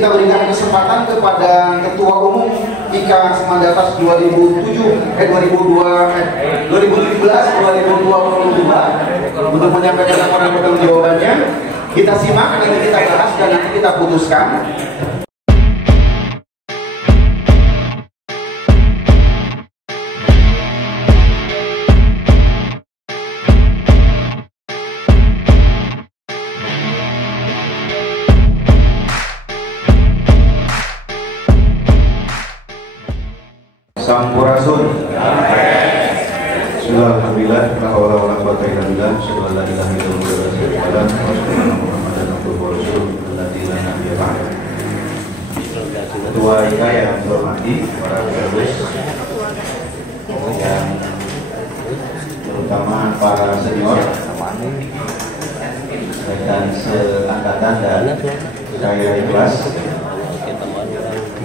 kita berikan kesempatan kepada Ketua Umum IKA Semandatas 2017-2022 untuk menyampaikan laporan pertanggungjawabannya. Kita simak, nanti kita bahas dan nanti kita putuskan. Sampurasun. Alhamdulillah, la haula wala quwwata illa billah, asyhadu an la ilaha illallah wa asyhadu anna Muhammadan abduhu wa rasuluhu alladzi la nabiyya ba'dahu. Ketua IKA yang hormati, para petugas yang terutama para senior dan seangkatan dan saya ikhlas.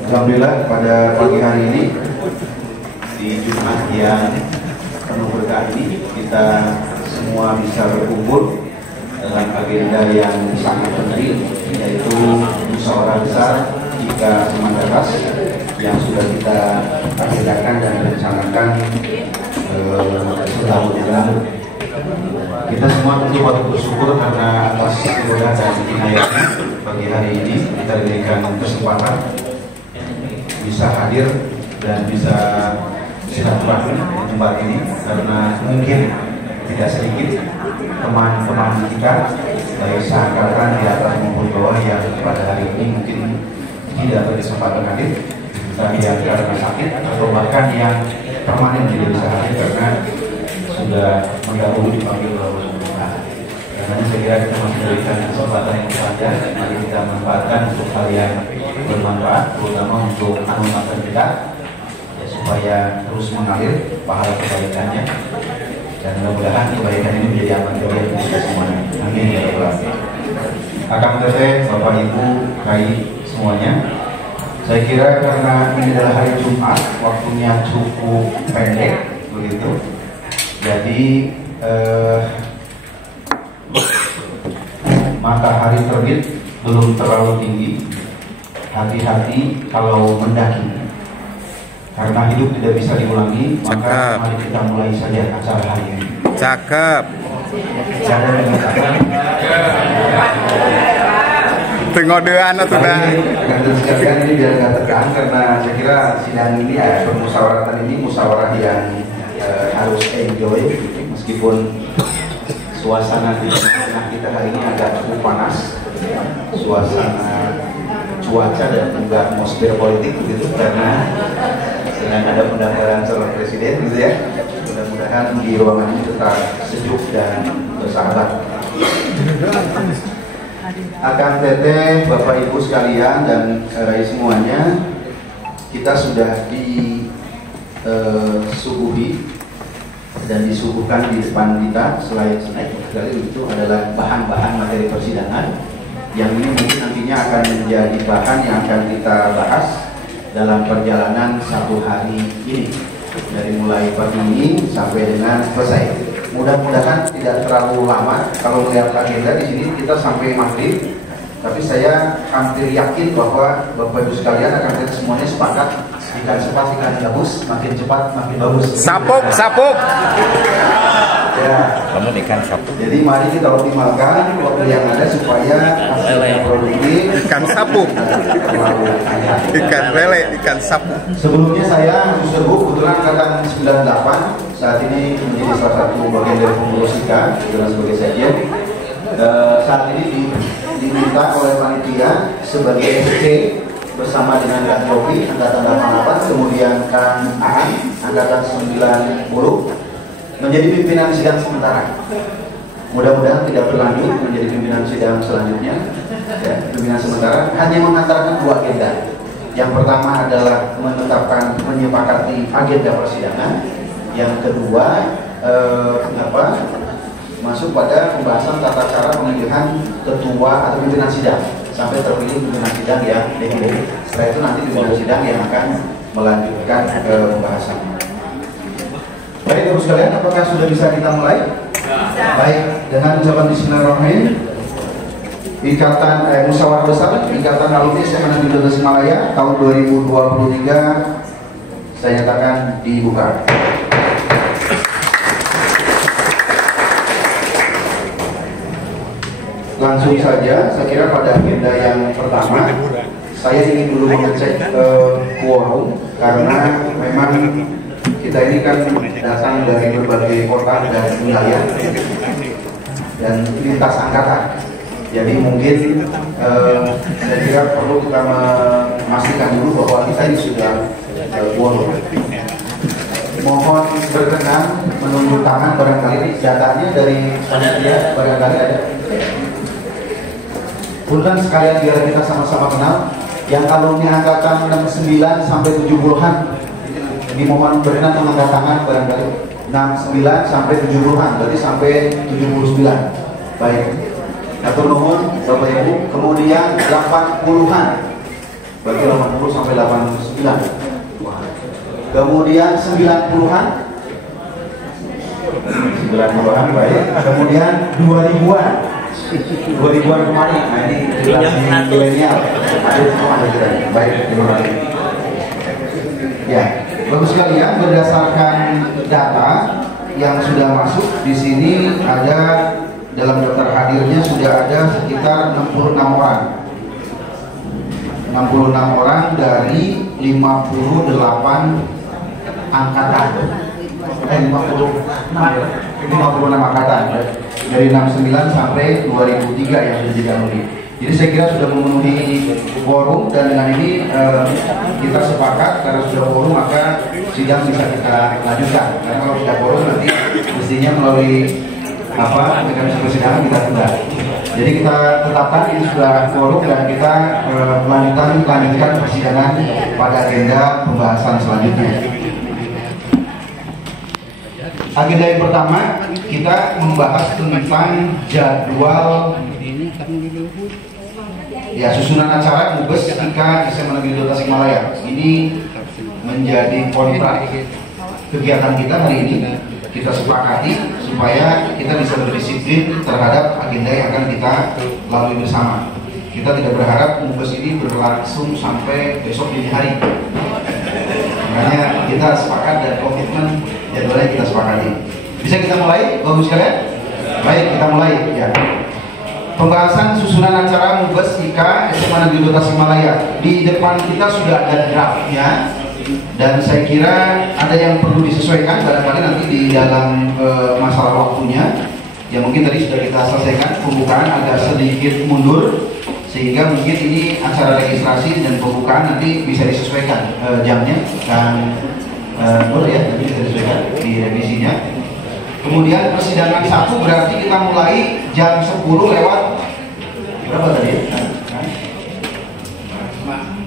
Alhamdulillah pada pagi hari ini di Jumat yang penuh berkah ini kita semua bisa berkumpul dalam agenda yang sangat penting, yaitu musyawarah besar IKA Semandatas yang sudah kita agendakan dan rencanakan setahun yang lalu. Kita semua tentu patut bersyukur karena atas kemudahan dan inayahnya pagi hari ini kita diberikan kesempatan bisa hadir dan bisa silaturahmi di tempat ini, karena mungkin tidak sedikit teman-teman kita baik seangkatan di atas maupun bawah yang pada hari ini mungkin tidak berkesempatan hadir, tapi yang karena sakit atau bahkan yang permanen tidak bisa hadir karena sudah mendahului dipanggil oleh Allah. Karena saya kira kita masih memberikan kesempatan yang panjang, mari kita manfaatkan untuk hal yang bermanfaat, terutama untuk anugerah kita, supaya terus mengalir pahala kebaikannya, dan mudah-mudahan kebaikan ini menjadi amal kebaikan untuk kita semuanya. Amin ya rabbal alamin. Akang teteh, Bapak Ibu, KAI semuanya, saya kira karena ini adalah hari Jumat, waktunya cukup pendek begitu, jadi matahari terbit belum terlalu tinggi. Hati-hati kalau mendaki, karena hidup tidak bisa diulangi. Maka mari kita mulai saja acara hari ini. Cakep. Tengok dean atau dah. Sekalian ini biar nggak tegang, karena saya kira sidang ini permusyawaratan ini musyawarah yang harus enjoy, meskipun suasana di tengah kita hari ini agak cukup panas, suasana cuaca dan juga atmosfer politik gitu, karena sedang ada pendaftaran calon presiden gitu ya. Mudah-mudahan di ruangan ini tetap sejuk dan bersahabat. Akang teteh, Bapak Ibu sekalian dan RAI semuanya, kita sudah disuguhi dan disuguhkan di depan kita slide itu adalah bahan-bahan materi persidangan yang ini mungkin nantinya akan menjadi bahan yang akan kita bahas dalam perjalanan satu hari ini, dari mulai pagi ini sampai dengan selesai. Mudah-mudahan tidak terlalu lama. Kalau melihat agenda di sini kita sampai maghrib, tapi saya hampir yakin bahwa Bapak Ibu sekalian akan semuanya sepakat ikan cepat ikan gabus, makin cepat makin bagus. Sapuk. Ya. Kamu ikan sapuk. Jadi mari kita optimalkan waktu yang ada supaya hasilnya produktif. Ikan sapuk. Ikan lele, ikan sapuk. Sebelumnya saya Gus Teguh, kebetulan angkatan 98, saat ini menjadi salah satu bagian dari pengurus IKA, juga sebagai sekjen. Saat ini diminta oleh panitia sebagai SC bersama dengan Kang Yopi angkatan 88, kemudian Kang Aan angkatan 90 menjadi pimpinan sidang sementara. Mudah-mudahan tidak berlanjut menjadi pimpinan sidang selanjutnya. Ya, pimpinan sementara hanya mengantarkan dua agenda. Yang pertama adalah menetapkan, menyepakati agenda persidangan. Yang kedua masuk pada pembahasan tata cara pemilihan ketua atau pimpinan sidang sampai terpilih pimpinan sidang yang definitif. Setelah itu nanti pimpinan sidang yang akan melanjutkan pembahasan. Baik, Bapak sekalian, apakah sudah bisa kita mulai? Baik, dengan ucapan bismillahirrahmanirrahim. Musyawarah Besar Ikatan Alumni SMA Negeri Tasikmalaya tahun 2023 saya nyatakan dibuka. Langsung saja, saya kira pada agenda yang pertama saya ingin dulu mengecek quorum karena memang kita ini kan datang dari berbagai kota dan wilayah dan lintas angkatan. Jadi mungkin saya kira perlu kita memastikan dulu bahwa kita ini sudah quorum. Mohon berkenan menunjuk tangan barangkali datanya dari barangkali ada. Punten sekalian biar kita sama-sama kenal. Yang alumni angkatan 69 sampai 70-an dimohon berkenan mengangkat tangan barangkali. 69 sampai 70-an, berarti sampai 79. Baik. Atur nuhun Bapak Ibu. Kemudian 80-an. Berarti 80 sampai 89. Kemudian 90-an. 90-an baik. Kemudian 2000-an. 2000-an kemarin, nah ini generasi milenial, ada semua ada kita. Baik, terima kasih. Ya, bagus sekali ya. Berdasarkan data yang sudah masuk di sini ada dalam daftar hadirnya sudah ada sekitar 66 orang. 66 orang dari 58 angkatan. 56 angkatan. Dari 69 sampai 2003 yang sudah jadi alumni. Jadi saya kira sudah memenuhi quorum dan dengan ini kita sepakat karena sudah quorum maka sidang bisa kita lanjutkan. Karena kalau sudah quorum nanti mestinya melalui mekanisme persidangan kita tunda. Jadi kita tetapkan ini sudah quorum dan kita melanjutkan persidangan pada agenda pembahasan selanjutnya. Agenda yang pertama kita membahas tentang jadwal susunan acara Mubes IKA SMA Negeri 2 Tasikmalaya. Ini menjadi kontrak kegiatan kita hari ini. Kita sepakati supaya kita bisa berdisiplin terhadap agenda yang akan kita lalui bersama. Kita tidak berharap Mubes ini berlangsung sampai besok dini hari. Makanya kita sepakat dan komitmen jadwalnya kita sepakati. Bisa kita mulai, bagus sekalian? Baik, kita mulai ya. Pembahasan susunan acara Mubes IKA SMA Negeri 2 Tasikmalaya. Di depan kita sudah ada draftnya dan saya kira ada yang perlu disesuaikan barangkali nanti di dalam masalah waktunya. Ya mungkin tadi sudah kita selesaikan pembukaan agak sedikit mundur sehingga mungkin ini acara registrasi dan pembukaan nanti bisa disesuaikan jamnya dan boleh ya nanti bisa disesuaikan di revisinya. Kemudian persidangan 1 berarti kita mulai jam 10 lewat berapa tadi?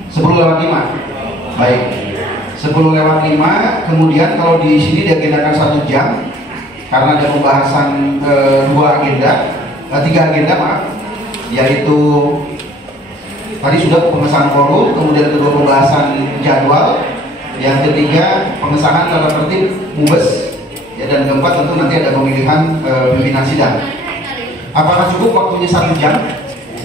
10 lewat 5. Baik. 10 lewat 5. Kemudian kalau di sini diagendakan 1 jam karena ada pembahasan 3 agenda maaf, yaitu tadi sudah pengesahan quorum, kemudian kedua pembahasan jadwal, yang ketiga pengesahan tata tertib Mubes. Ya, dan keempat tentu nanti ada pemilihan pimpinan sidang. Apakah cukup waktunya 1 jam,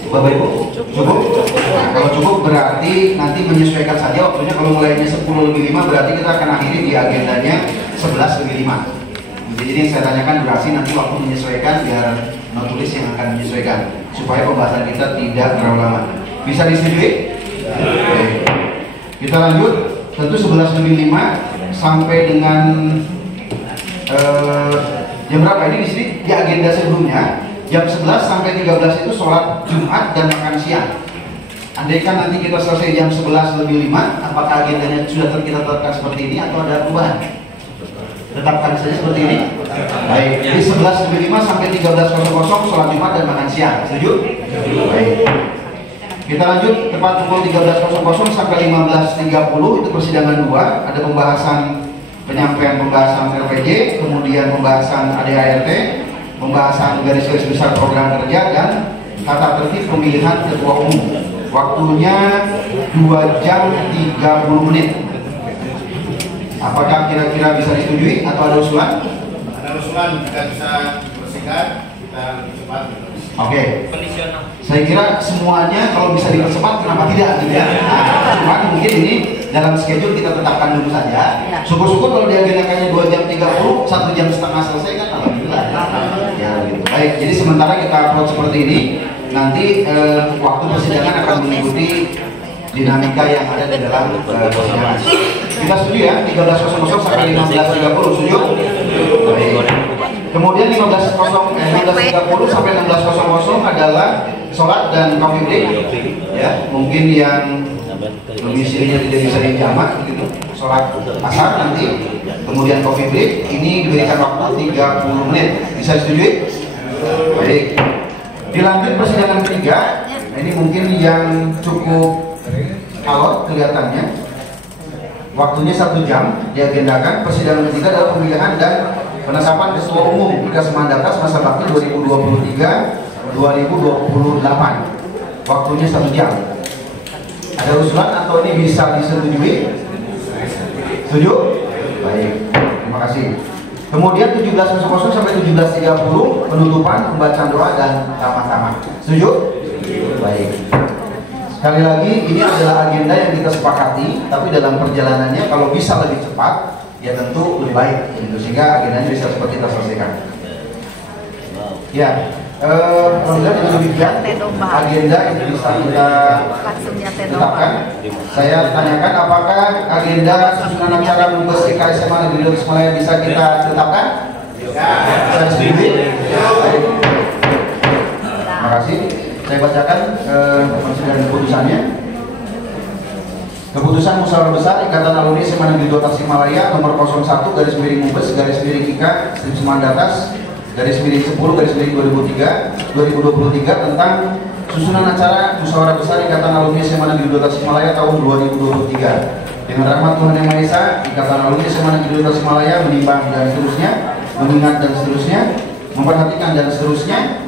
Bapak Ibu? Cukup? Nah, kalau cukup berarti nanti menyesuaikan saja waktunya. Kalau mulainya 10 lebih 5 berarti kita akan akhiri di agendanya 11 lebih 5. Jadi yang saya tanyakan durasi nanti waktu menyesuaikan biar notulis yang akan menyesuaikan supaya pembahasan kita tidak terlalu lama. Bisa disetujui? Oke. Kita lanjut. Tentu 11 lebih 5 sampai dengan jam berapa ini di sini di agenda sebelumnya jam 11 sampai 13 itu sholat Jumat dan makan siang. Andaikan nanti kita selesai jam 11 lebih 5, apakah agendanya sudah kita tetapkan seperti ini atau ada perubahan? Tetapkan saja seperti ini. Baik, jadi 11 lebih 5 sampai 13.00 sholat Jumat dan makan siang. Setuju? Baik. Kita lanjut tepat pukul 13.00 sampai 15.30 itu persidangan 2. Ada pembahasan penyampaian pembahasan RPJ, kemudian pembahasan ADART, pembahasan garis-garis besar program kerja dan tata tertib pemilihan ketua umum. Waktunya 2 jam 30 menit. Apakah kira-kira bisa disetujui atau ada usulan? Ada usulan, kita bisa bersingkat, kita lebih cepat. Oke. Saya kira semuanya kalau bisa dipercepat kenapa tidak gitu ya. Nah, cuma mungkin ini dalam schedule kita tetapkan dulu saja. Syukur-syukur kalau diagendakannya 2 jam 30, 1 jam setengah selesai kan alhamdulillah. Ya gitu. Baik, jadi sementara kita upload seperti ini, nanti waktu persidangan akan mengikuti dinamika yang ada di dalam persidangan. Kita setuju ya, 13.00 sampai 15.30, setuju? Baik. Kemudian 15.30 sampai 16.00 adalah sholat dan coffee break. Ya, mungkin yang domisilinya tidak bisa dijamak gitu, sholat asar nanti, kemudian coffee break. Ini diberikan waktu 30 menit. Bisa disetujui? Baik. Dilanjut persidangan ketiga. Nah, ini mungkin yang cukup alot kelihatannya. Waktunya 1 jam diagendakan. Persidangan ketiga adalah pemilihan dan penetapan Ketua Umum Liga Semandatas masa bakti 2023-2028. Waktunya 1 jam. Ada usulan atau ini bisa disetujui? Setuju? Baik, terima kasih. Kemudian 17.00 sampai 17.30 penutupan, pembacaan doa dan tamat-tamat. Setuju? Baik. Sekali lagi, ini adalah agenda yang kita sepakati, tapi dalam perjalanannya kalau bisa lebih cepat, ya tentu lebih baik, gitu, sehingga agendanya bisa cepat kita selesaikan. Ya, alhamdulillah dengan demikian agenda itu bisa kita tetapkan. Saya tanyakan apakah agenda susunan acara Mumbes SMA Negeri Tasikmalaya bisa kita tetapkan? Saya setuju. Terima kasih. Saya bacakan persidangan keputusannya. Keputusan Musyawarah Besar Ikatan Alumni SMA Negeri 2 Tasikmalaya nomor 01-Mumbes/IK/10-10-2023 tentang susunan acara Musyawarah Besar Ikatan Alumni SMA Negeri 2 Tasikmalaya tahun 2023. Dengan rahmat Tuhan Yang Maha Esa, Ikatan Alumni SMA Negeri 2 Tasikmalaya menimbang dan seterusnya, mengingat dan seterusnya, memperhatikan dan seterusnya,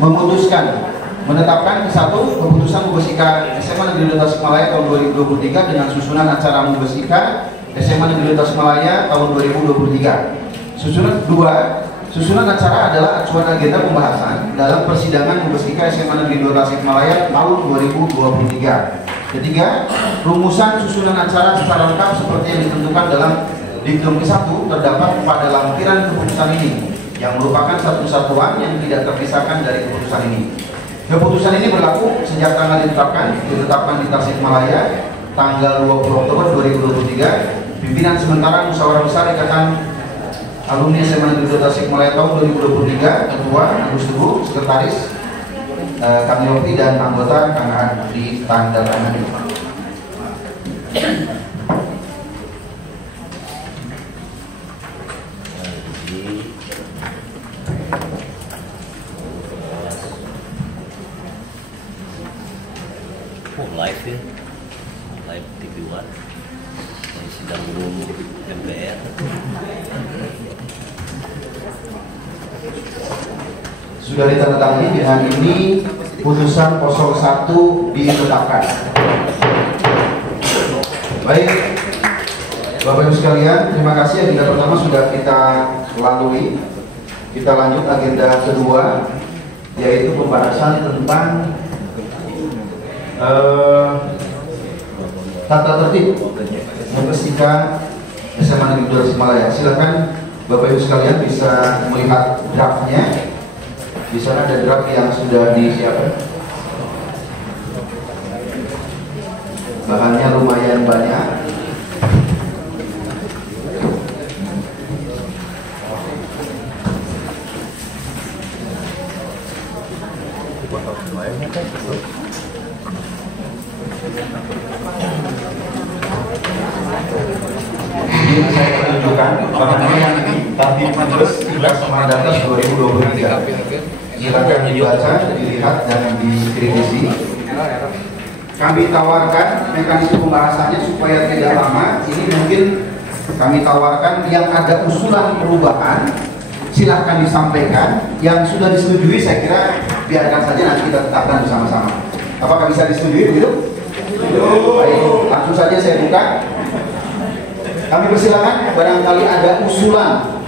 memutuskan menetapkan satu keputusan Mumbes IK SMA Negeri 2 Tasikmalaya tahun 2023 dengan susunan acara Mumbes IK SMA Negeri 2 Tasikmalaya tahun 2023. Susunan acara adalah acuan agenda pembahasan dalam persidangan Mumbes IK SMA Negeri 2 Tasikmalaya tahun 2023. Ketiga, rumusan susunan acara secara lengkap seperti yang ditentukan dalam Diktum ke-1 terdapat pada lampiran keputusan ini yang merupakan satu kesatuan yang tidak terpisahkan dari keputusan ini. Keputusan ini berlaku sejak tanggal ditetapkan di Tasikmalaya tanggal 20 Oktober 2023. Pimpinan sementara Musyawarah Besar Ikatan Alumni SMA Negeri 2 Tasikmalaya tahun 2023, Ketua Agus Teguh, Sekretaris Kang Yofi dan anggota Kang Adi tanda tangan. Live ya, live TV One, sidang umum MPR. Sudah ditandatangani, dengan ini putusan 01 ditetapkan. Baik, Bapak Ibu sekalian, terima kasih. Agenda pertama sudah kita lalui. Kita lanjut agenda kedua, yaitu pembahasan tentang tata tertib Mumbes IK SMA Negeri 2 Tasikmalaya. Silakan Bapak Ibu sekalian bisa melihat draftnya. Di sana ada draft yang sudah disiapkan. Bahannya lumayan banyak. Ini saya tunjukkan bahannya yang ini, tapi Mumbes IK Semandatas 2023. Silakan dibaca, dilihat dan dikritisi. Kami tawarkan mekanisme pembahasannya supaya tidak lama. Ini mungkin kami tawarkan yang ada usulan perubahan, silahkan disampaikan. Yang sudah disetujui saya kira biarkan saja, nanti kita tetapkan bersama-sama. Apakah bisa disetujui begitu? Baik, langsung saja saya buka. Kami persilakan barangkali ada usulan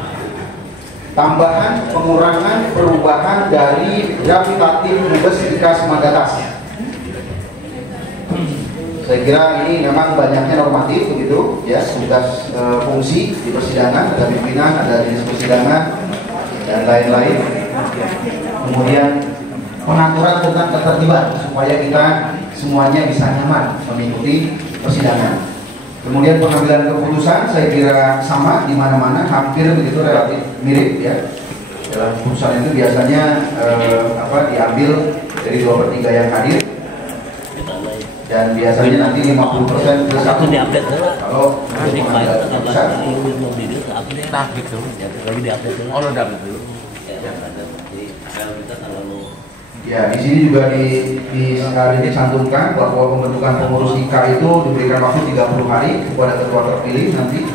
tambahan, pengurangan, perubahan dari gravitatif Mubes IK Semandatas. Saya kira ini memang banyaknya normatif begitu ya, tugas fungsi di persidangan, ada pimpinan, ada dinas persidangan dan lain-lain. Kemudian pengaturan tentang ketertiban supaya kita semuanya bisa nyaman mengikuti persidangan. Kemudian pengambilan keputusan saya kira sama di mana-mana, hampir begitu, relatif mirip ya. Dalam keputusan itu biasanya diambil dari 2/3 yang hadir, dan biasanya nanti 50% plus 1 diupdate kalau mengambil keputusan. Nah gitu, lagi diupdate dulu. Oh, udah dulu. Ya, di sini juga di sekali ini cantumkan bahwa pembentukan pengurus IK itu diberikan waktu 30 hari kepada ketua terpilih nanti.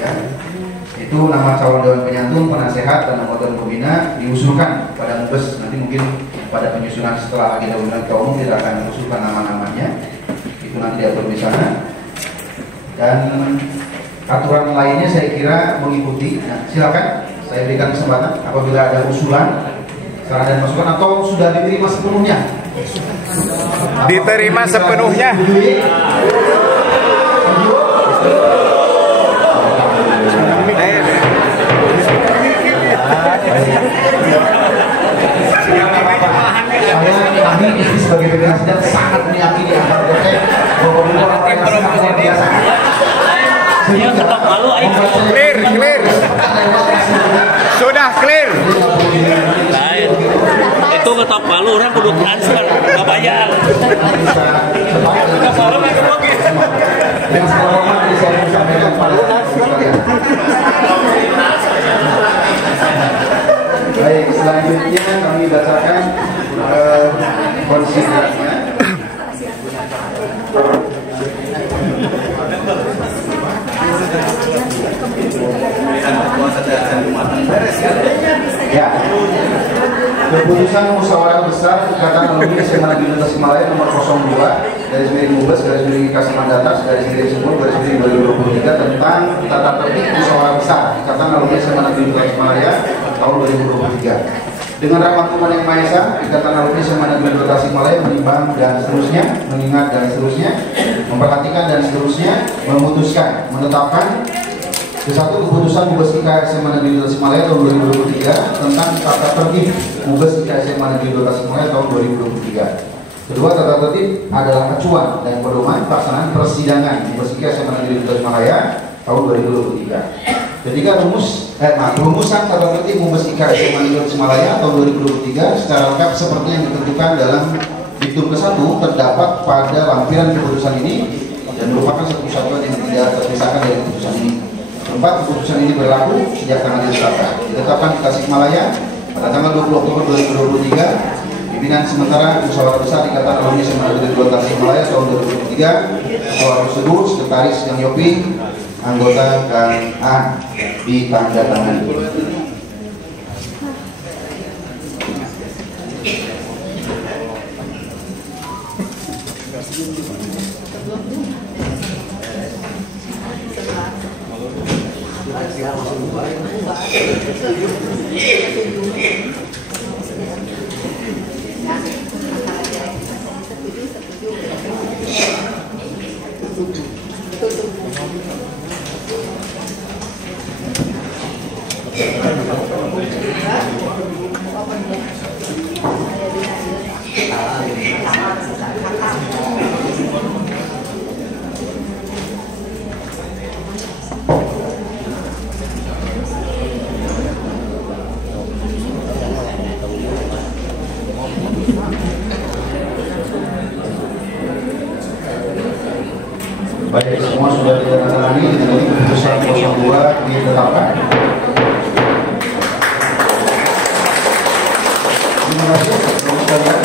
Ya, itu nama calon dewan penyantun, penasehat dan anggota pembina diusulkan pada Mubes. Nanti mungkin pada penyusunan setelah agenda pemilihan ketua umum tidak akan mengusulkan nama-namanya. Itu nanti diatur di sana. Dan aturan lainnya saya kira mengikuti. Nah, silakan saya berikan kesempatan apabila ada usulan, saran dan masukan, atau sudah diterima sepenuhnya. Diterima sepenuhnya. Kami istri sebagai pimpinan sidang sangat meyakini akan bahwa orang yang sangat luar biasa. Clear. Sudah clear. Lain. Itu ketok palu orang kudu transfer, nggak bayar. Ketok palu nggak kebagi. Dan selama ini saya sampaikan pada sekalian. Baik, selanjutnya kami bacakan konsiderasinya. Ya, keputusan musyawarah besar Ikatan Alumni SMA Negeri Tasikmalaya nomor 02/Mubes/IK Semandatas /10/2023 tentang tata tertib musyawarah besar Ikatan Alumni SMA Negeri Tasikmalaya tahun 2023. Dengan rahmat Tuhan Yang Maha Esa, Ikatan Alumni SMA Negeri Tasikmalaya menimbang dan seterusnya, mengingat dan seterusnya, memperhatikan dan seterusnya, memutuskan, menetapkan satu keputusan Mubes IK SMA Negeri Tasikmalaya tahun 2023 tentang tata tertib Mubes IK SMA Negeri Tasikmalaya tahun 2023. Kedua, tata tertib adalah acuan dan pedoman pelaksanaan persidangan Mubes IK SMA Negeri Tasikmalaya tahun 2023. Ketiga, rumusan tata tertib Mubes IK SMA Negeri Tasikmalaya tahun 2023 secara lengkap seperti yang ditentukan dalam diktum ke-1 terdapat pada lampiran keputusan ini dan merupakan satu kesatuan yang tidak terpisahkan dari keputusan ini. Keempat, keputusan ini berlaku sejak tanggal ditetapkan di Tasikmalaya pada tanggal 20 Oktober 2023. Pimpinan sementara musyawarah besar Ikatan Alumni SMA Negeri Tasikmalaya tahun 2023, Ketua Prosedur, Sekretaris Yang Yopi, anggota Kang A ditandatangani. Baik, semua sudah ditandatangani, jadi keputusan 02 ditetapkan. Terima kasih, teman-teman.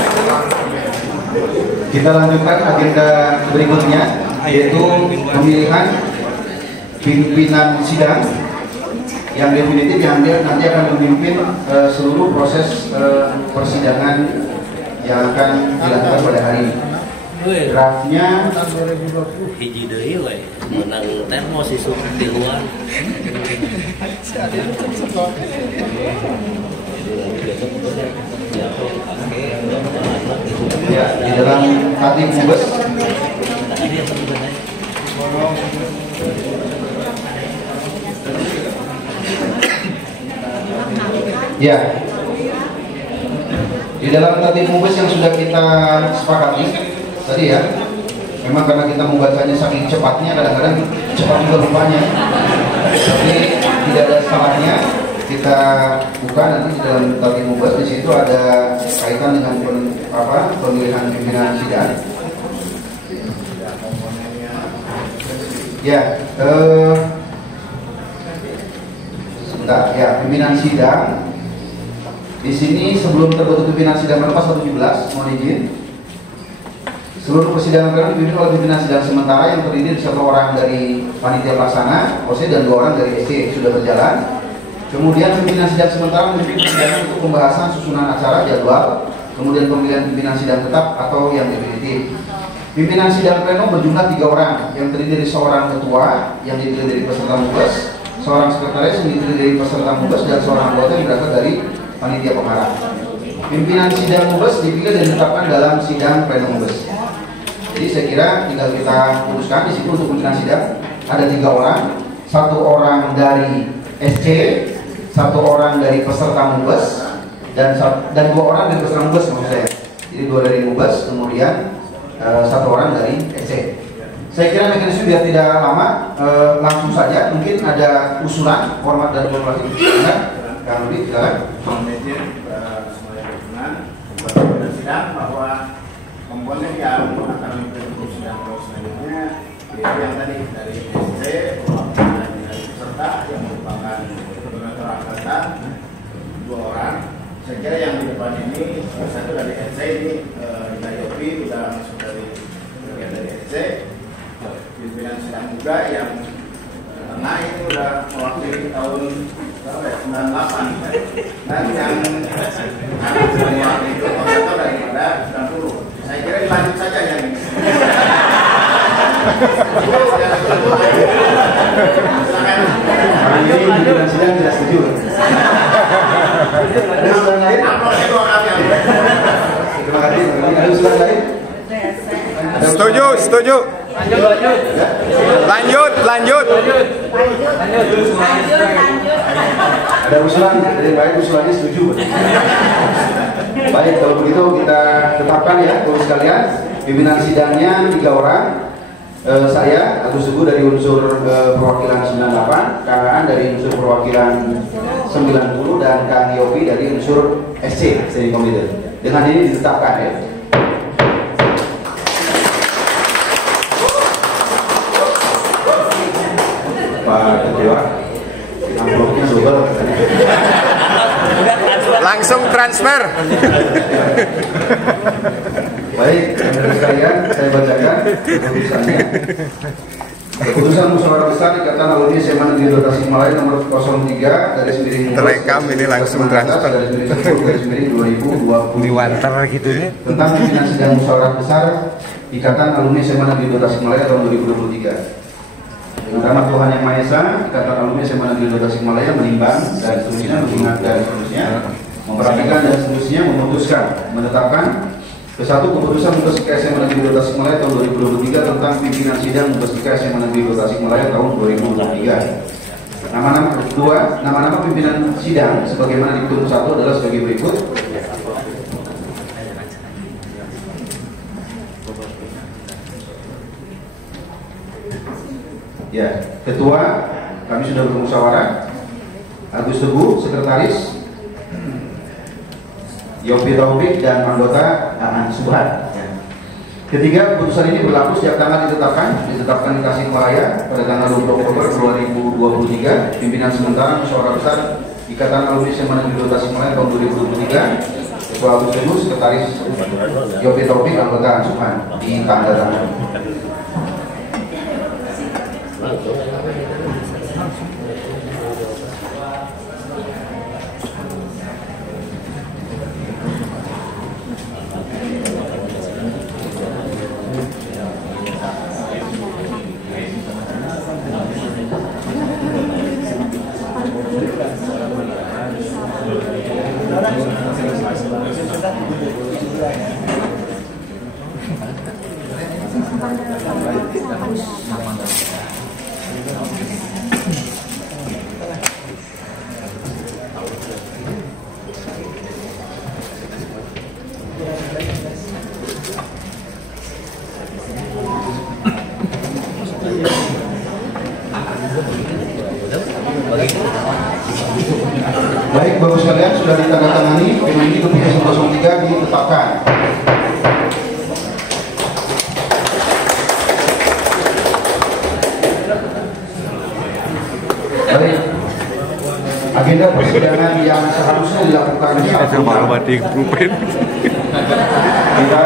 Kita lanjutkan agenda berikutnya, yaitu pemilihan pimpinan sidang yang definitif yang nanti akan memimpin seluruh proses persidangan yang akan dilakukan pada hari ini. Draftnya hiji deui we menang termos isu di luar. ya di dalam Tatip Mubes ya di dalam Tatip Mubes yang sudah kita sepakati tadi ya, memang karena kita membacanya saking cepatnya kadang-kadang cepat juga lupanya, tapi tidak ada salahnya kita buka nanti di dalam Tatip Mubes. Di situ ada kaitan dengan pemilihan pimpinan sidang. Ya, sebentar ya, pimpinan sidang. Di sini sebelum terbentuk pimpinan sidang pasal 17, mohon izin. Seluruh persidangan plenum dipimpin oleh pimpinan sidang sementara yang terdiri dari 1 orang dari panitia pelaksana OC dan 2 orang dari SC sudah berjalan. Kemudian pimpinan sidang sementara memimpin persidangan untuk pembahasan susunan acara, jadwal, kemudian pemilihan pimpinan sidang tetap atau yang definitif. Pimpinan sidang pleno berjumlah 3 orang yang terdiri dari seorang ketua yang dipilih dari peserta Mubes, seorang sekretaris yang dipilih dari peserta Mubes, dan seorang anggota yang berasal dari panitia pengarah. Pimpinan sidang Mubes dipilih dan ditetapkan dalam sidang pleno Mubes. Jadi saya kira tinggal kita putuskan di situ untuk pimpinan sidang ada 3 orang, 1 orang dari SC, 1 orang dari peserta Mubes, dan 2 orang dari peserta Mubes maksud saya. Jadi 2 dari Mubes, kemudian 1 orang dari SC. Saya kira mekanisme biar tidak lama, langsung saja. Mungkin ada usulan format dan formulasi. Kang Rudi, silakan. Semuanya sidang bahwa komponen yang akan mengikuti sidang selanjutnya yaitu yang tadi dari SC dan dari peserta yang merupakan koordinator angkatan 2 orang. Saya kira yang di depan ini satu dari SC ini Dina Yopi sudah masuk dari bagian dari SC. Pimpinan sidang juga yang tengah ini sudah mewakili tahun 98 dan yang mewakili itu koordinator daripada 90. Saya kira dilanjut saja yang ini. Ini pimpinan sidang tidak setuju. Ada usulan lain? Terima kasih. Ada usulan lain? Setuju. Lanjut. Ada usulan dari baik, usulannya setuju. Baik, kalau begitu kita tetapkan ya, Bapak sekalian. Pimpinan sidangnya 3 orang. Saya Agus Teguh dari unsur perwakilan 98, Kang Aan dari unsur perwakilan 90, dan Kang Yopi dari unsur SC Steering Committee. Dengan ini ditetapkan ya. Pak Ketua, amplopnya double. Langsung transfer. Baik, teman-teman sekalian, saya bacakan keputusannya. Keputusan musyawarah besar Ikatan Alumni SMA Negeri 2 Tasikmalaya nomor 03 garis miring Terekam ini langsung transfer. garis miring 2020 Diwantar gitu ya. tentang pimpinan sidang musyawarah besar Ikatan Alumni SMA Negeri 2 Tasikmalaya tahun 2023. Dengan nama Tuhan Yang Maha Esa, Ikatan Alumni SMA Negeri 2 Tasikmalaya menimbang dan seterusnya, mengingat dan seterusnya, memperhatikan dan seterusnya, memutuskan, menetapkan Kesatu, keputusan Mubes IK SMA Negeri 2 Tasikmalaya tahun 2023 tentang pimpinan sidang Mubes IK SMA Negeri 2 Tasikmalaya tahun 2023. Nama-nama pimpinan sidang sebagaimana ditulis 1 adalah sebagai berikut. Ya, ketua kami sudah bermusyawarah, Agus Teguh, sekretaris, Yopi Taufik, dan anggota Aan Subhan. Ketiga, keputusan ini berlaku sejak tanggal ditetapkan di Tasikmalaya pada tanggal 20 Oktober 2023. Pimpinan sementara musyawarah besar Ikatan Alumni SMA Negeri 2 Tasikmalaya tahun 2023. Ketua Agus Teguh, sekretaris Yopi Taufik, anggota Aan Subhan. Di tanda tangan. Baik, Bapak sekalian, sudah ditandatangani PMI keputusan 03 ditetapkan. Baik, agenda persidangan yang seharusnya dilakukan kita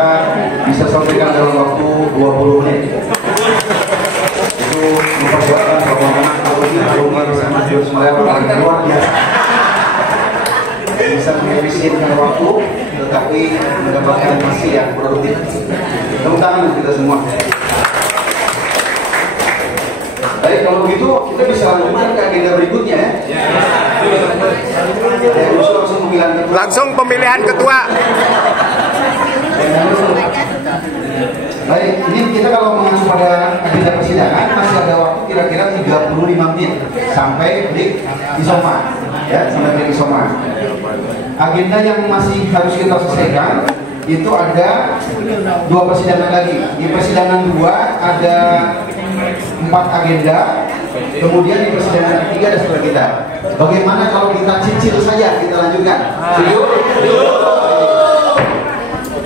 bisa sampaikan dalam waktu 20 menit. Itu memperbuatkan permohonan luar biasa. Bisa mengefisienkan waktu, tetapi mendapatkan hasil yang produktif. Tepuk tangan kita semua. Baik, kalau begitu kita bisa lanjutkan ke agenda berikutnya ya. Langsung pemilihan ketua. Baik, ini kita kalau mengacu pada agenda persidangan masih ada waktu kira-kira 35 menit sampai break isoma, ya, sampai break isoma. Agenda yang masih harus kita selesaikan itu ada 2 persidangan lagi. Di persidangan 2 ada 4 agenda, kemudian di persidangan ketiga ada setelah kita. Bagaimana kalau kita cicil saja, kita lanjutkan?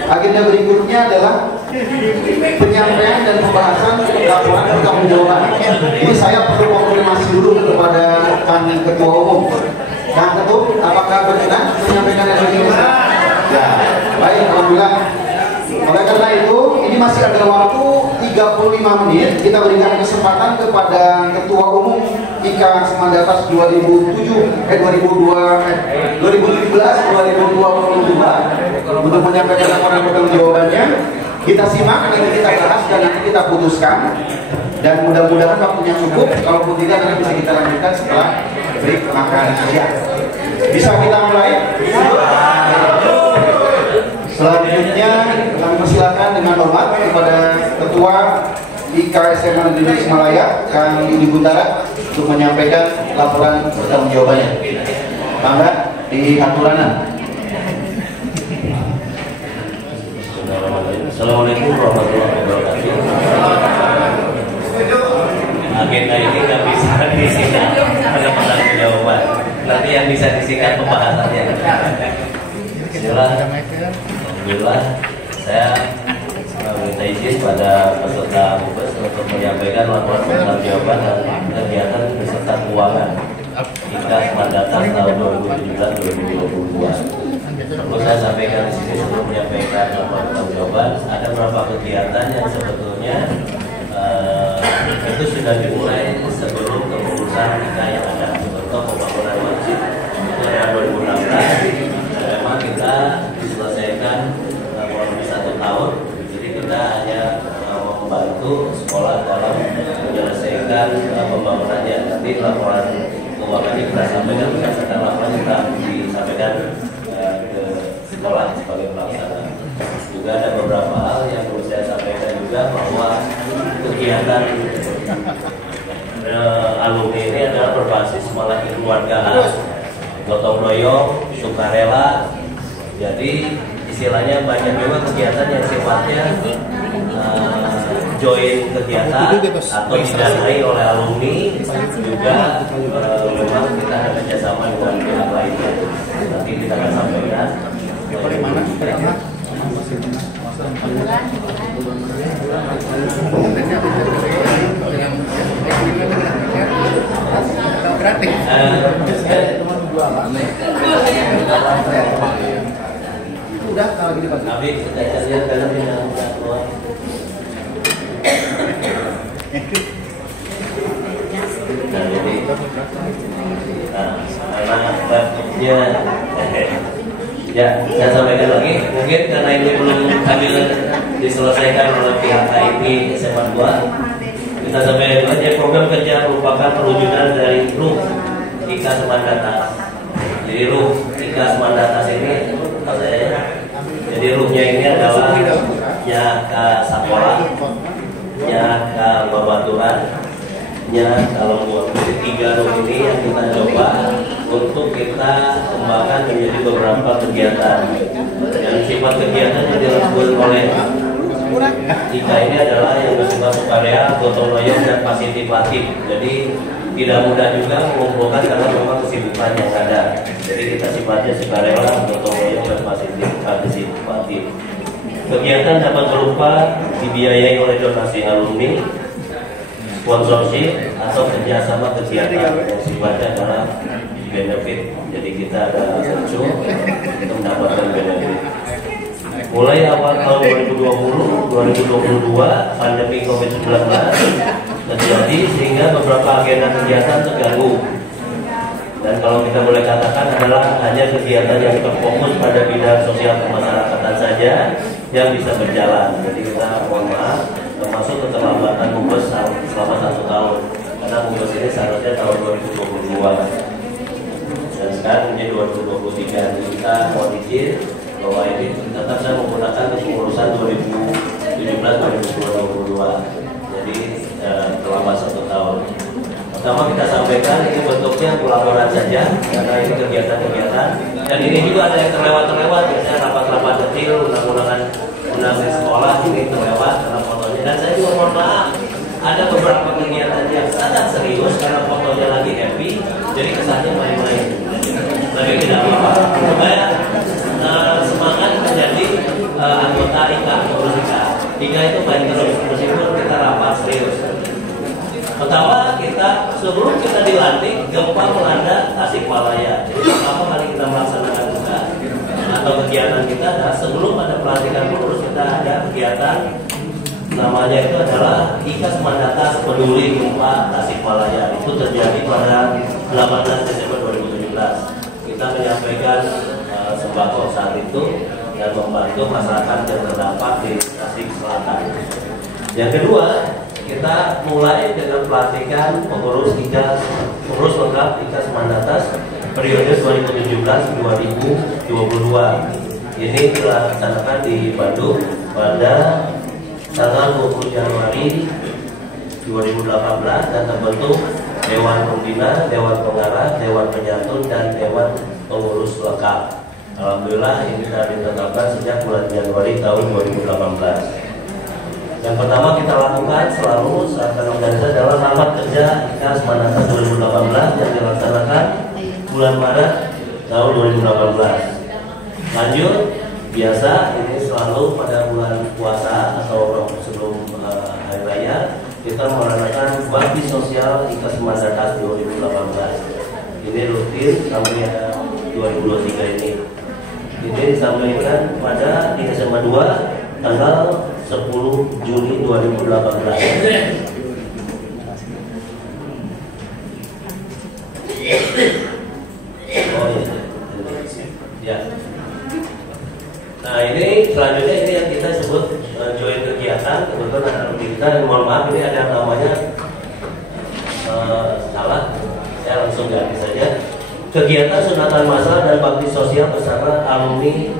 Agenda berikutnya adalah penyampaian dan pembahasan laporan pertanggungjawaban. Ini saya perlu konfirmasi dulu kepada Pak Ketua Umum. Kang Ketum, apakah berkenan menyampaikan hal ini? Ya, baik, alhamdulillah. Oleh karena itu, ini masih ada waktu 35 menit. Kita berikan kesempatan kepada Ketua Umum IKA Semandatas 2017-2022 untuk menyampaikan laporan pertanggungjawabannya. Kita simak, nanti kita bahas dan nanti kita putuskan. Dan mudah-mudahan waktunya cukup. Kalaupun tidak, nanti bisa kita lanjutkan setelah break makan siang. Bisa kita mulai? Selanjutnya kami persilakan dengan hormat kepada Ketua IKA SMA Negeri Semalaya, Kang Yudi Guntara, untuk menyampaikan laporan pertanggungjawabannya. Bangga di Hatulanan. Assalamualaikum warahmatullahi wabarakatuh. Agenda ini nggak bisa disingkat pada pertanggungjawaban. Nanti yang bisa disingkat pembahasannya. Alhamdulillah, saya minta izin pada peserta Mubes untuk menyampaikan laporan pertanggungjawaban dan kegiatan beserta keuangan IKA Semandatas tahun 2017-2022. Perlu saya sampaikan di sini sebelum menyampaikan laporan pertanggungjawaban, ada beberapa kegiatan yang sebetulnya itu sudah dimulai sebelum kepengurusan IKA yang ada. Contoh pembangunan masjid itu tahun 2016. Memang kita diselesaikan kurang lebih 1 tahun. Jadi kita hanya membantu sekolah dalam menyelesaikan pembangunannya. Nanti laporan keuangannya kita sampaikan berdasarkan laporan kita disampaikan ke sekolah sebagai pelaksana. Juga ada beberapa hal yang perlu saya sampaikan juga, bahwa kegiatan alumni ini adalah berbasis malah kekeluargaan, gotong royong, sukarela. Jadi istilahnya banyak juga kegiatan yang sifatnya join kegiatan atau didanai oleh alumni. Juga memang kita ada kerjasama dengan pihak lainnya. Nanti kita akan sampaikan. Udah kalau gini Pak. Tapi kita lihat dalam yang keluar. Nah, jadi karena ya, saya sampaikan lagi, mungkin karena ini belum ambil diselesaikan oleh pihak KIP SMA 2, kita sampaikan dulu aja. Program kerja merupakan perwujudan dari RUH IKA Semandatas. Jadi RUH IKA Semandatas ini, jadi RUH-nya ini adalah ya sekolah, peraturannya dalam 23 room ini yang kita coba untuk kita kembangkan menjadi beberapa kegiatan. Yang sifat kegiatan yang dilakukan oleh IKA ini adalah yang bersifat sukarela, gotong royong, dan partisipatif. Jadi tidak mudah juga mengumpulkan karena memang kesibukan yang ada. Jadi kita sifatnya sukarela, gotong royong, dan partisipatif. Kegiatan dapat berupa dibiayai oleh donasi alumni, sponsorship, atau kerjasama kegiatan yang sifatnya adalah benefit. Jadi kita ada secu untuk mendapatkan benefit. Mulai awal tahun 2020-2022 pandemi COVID-19 terjadi sehingga beberapa agenda kegiatan terganggu. Dan kalau kita boleh katakan adalah hanya kegiatan yang terfokus pada bidang sosial kemasyarakatan saja yang bisa berjalan. Jadi kita mohon maaf termasuk keterlambatan Mubes selama 1 tahun. Karena Mubes ini seharusnya tahun 2022 dan sekarang menjadi 2023. Jadi kita mau izin bahwa ini tetap saya menggunakan kepengurusan 2017-2022. Jadi terlambat 1 tahun. Pertama kita sampaikan ini bentuknya pelaporan saja karena ini kegiatan-kegiatan dan ini juga ada yang terlewat, biasanya rapat-rapat kecil, undang-undangan sekolah ini terlewat karena fotonya. Dan saya juga mohon maaf ada beberapa kegiatan yang sangat serius karena fotonya lagi happy, jadi kesannya main-main. Tapi tidak apa-apa. Supaya semangat menjadi anggota IKA, pengurus IKA. IKA itu baik terus, meskipun kita rapat serius. Pertama sebelum kita dilantik, gempa melanda Tasikmalaya. Jadi pertama kali kita melaksanakan juga atau kegiatan kita adalah sebelum ada pelantikan pengurus kita ada kegiatan namanya itu adalah IKA Semandata Peduli Gempa Tasikmalaya. Itu terjadi pada 18 Desember 2017. Kita menyampaikan sembako saat itu dan membantu masyarakat yang terdampak di Tasik Selatan. Yang kedua, kita mulai dengan pelantikan pengurus lengkap IKA Semandata periode 2017-2022. Ini dilaksanakan di Bandung pada tanggal 20 Januari 2018 dan terbentuk Dewan Pembina, Dewan Pengarah, Dewan Penyantun, dan Dewan Pengurus Lengkap. Alhamdulillah ini telah ditetapkan sejak bulan Januari tahun 2018. Yang pertama kita lakukan selalu saat organisasi adalah rapat kerja IKA Semandata 2018 yang dilaksanakan bulan Maret tahun 2018. Lanjut, biasa ini selalu pada bulan puasa atau sebelum hari raya kita melaksanakan bakti sosial IKA Semandata 2018. Ini rutin sampai 2023 ini. Ini disampaikan pada di SMA 2 tanggal 10 Juni 2018. Oh ya. Nah ini selanjutnya ini yang kita sebut join kegiatan. Kebetulan ada kita, mohon maaf ini ada namanya salah. Saya langsung ganti saja. Kegiatan sunatan massal dan bakti sosial bersama alumni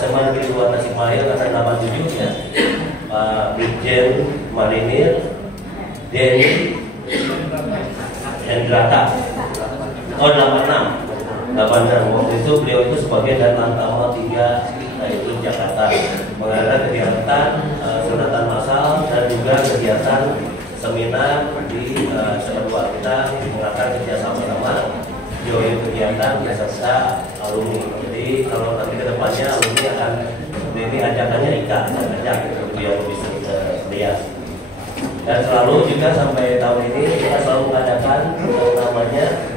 SMA Negeri 2 Tasikmalaya angkatan 87 ya, Pak Brigjen Marinir Denny Hendrata. Oh 86 waktu itu beliau itu sebagai dan Tama 3 yaitu Jakarta mengadakan kegiatan sunatan massal dan juga kegiatan seminar di SMA 2. Kita mengadakan kerjasama join kegiatan beserta alumni. Jadi kalau nanti ke depannya alumni akan ini ajakannya IKA ajak biar bisa lihat. Dan selalu juga sampai tahun ini kita selalu mengadakan namanya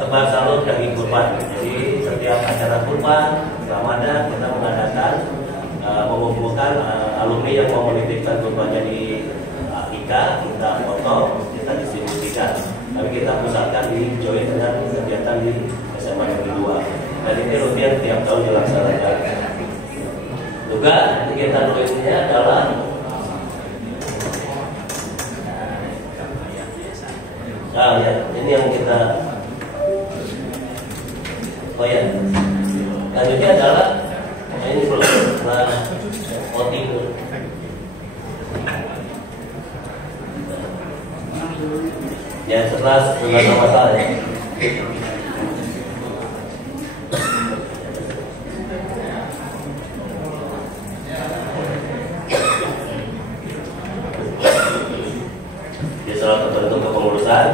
tebar salur daging kurban. Jadi setiap acara kurban Ramadan kita mengadakan mengumpulkan alumni yang mau menitipkan kurbannya di IKA, kita foto, kita distribusikan. Tapi kita pusatkan di join dengan kegiatan di SMA Negeri 2. Dan ini rutin tiap tahun dilaksanakan. Juga kegiatan rutinnya adalah ya, ini yang kita lanjutnya adalah ini belum motif. Ya setelah masalah ya. Salah satu bentuk kepengurusan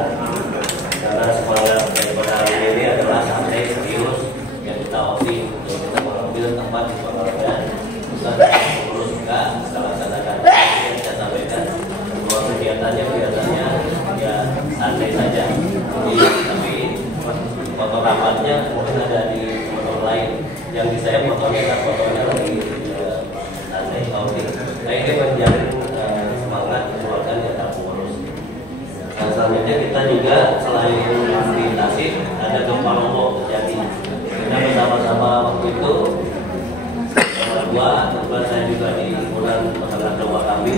karena semangat daripada hari ini adalah santai serius yang kita opsi untuk kita mengambil tempat di Pembangunan pusat pengurus kita laksanakan. Saya sampaikan bahwa kegiatannya biasanya ya santai saja, tapi foto rapatnya mungkin ada di foto lain yang di saya fotonya lagi santai opsi. Nah ini menjalin semangat keluarga yang tak pengurus. Nah, selanjutnya kita juga selain di Tasik ada gempa Lombok terjadi. Kita bersama-sama waktu itu kebetulan saya juga di himpunan penengah doa kami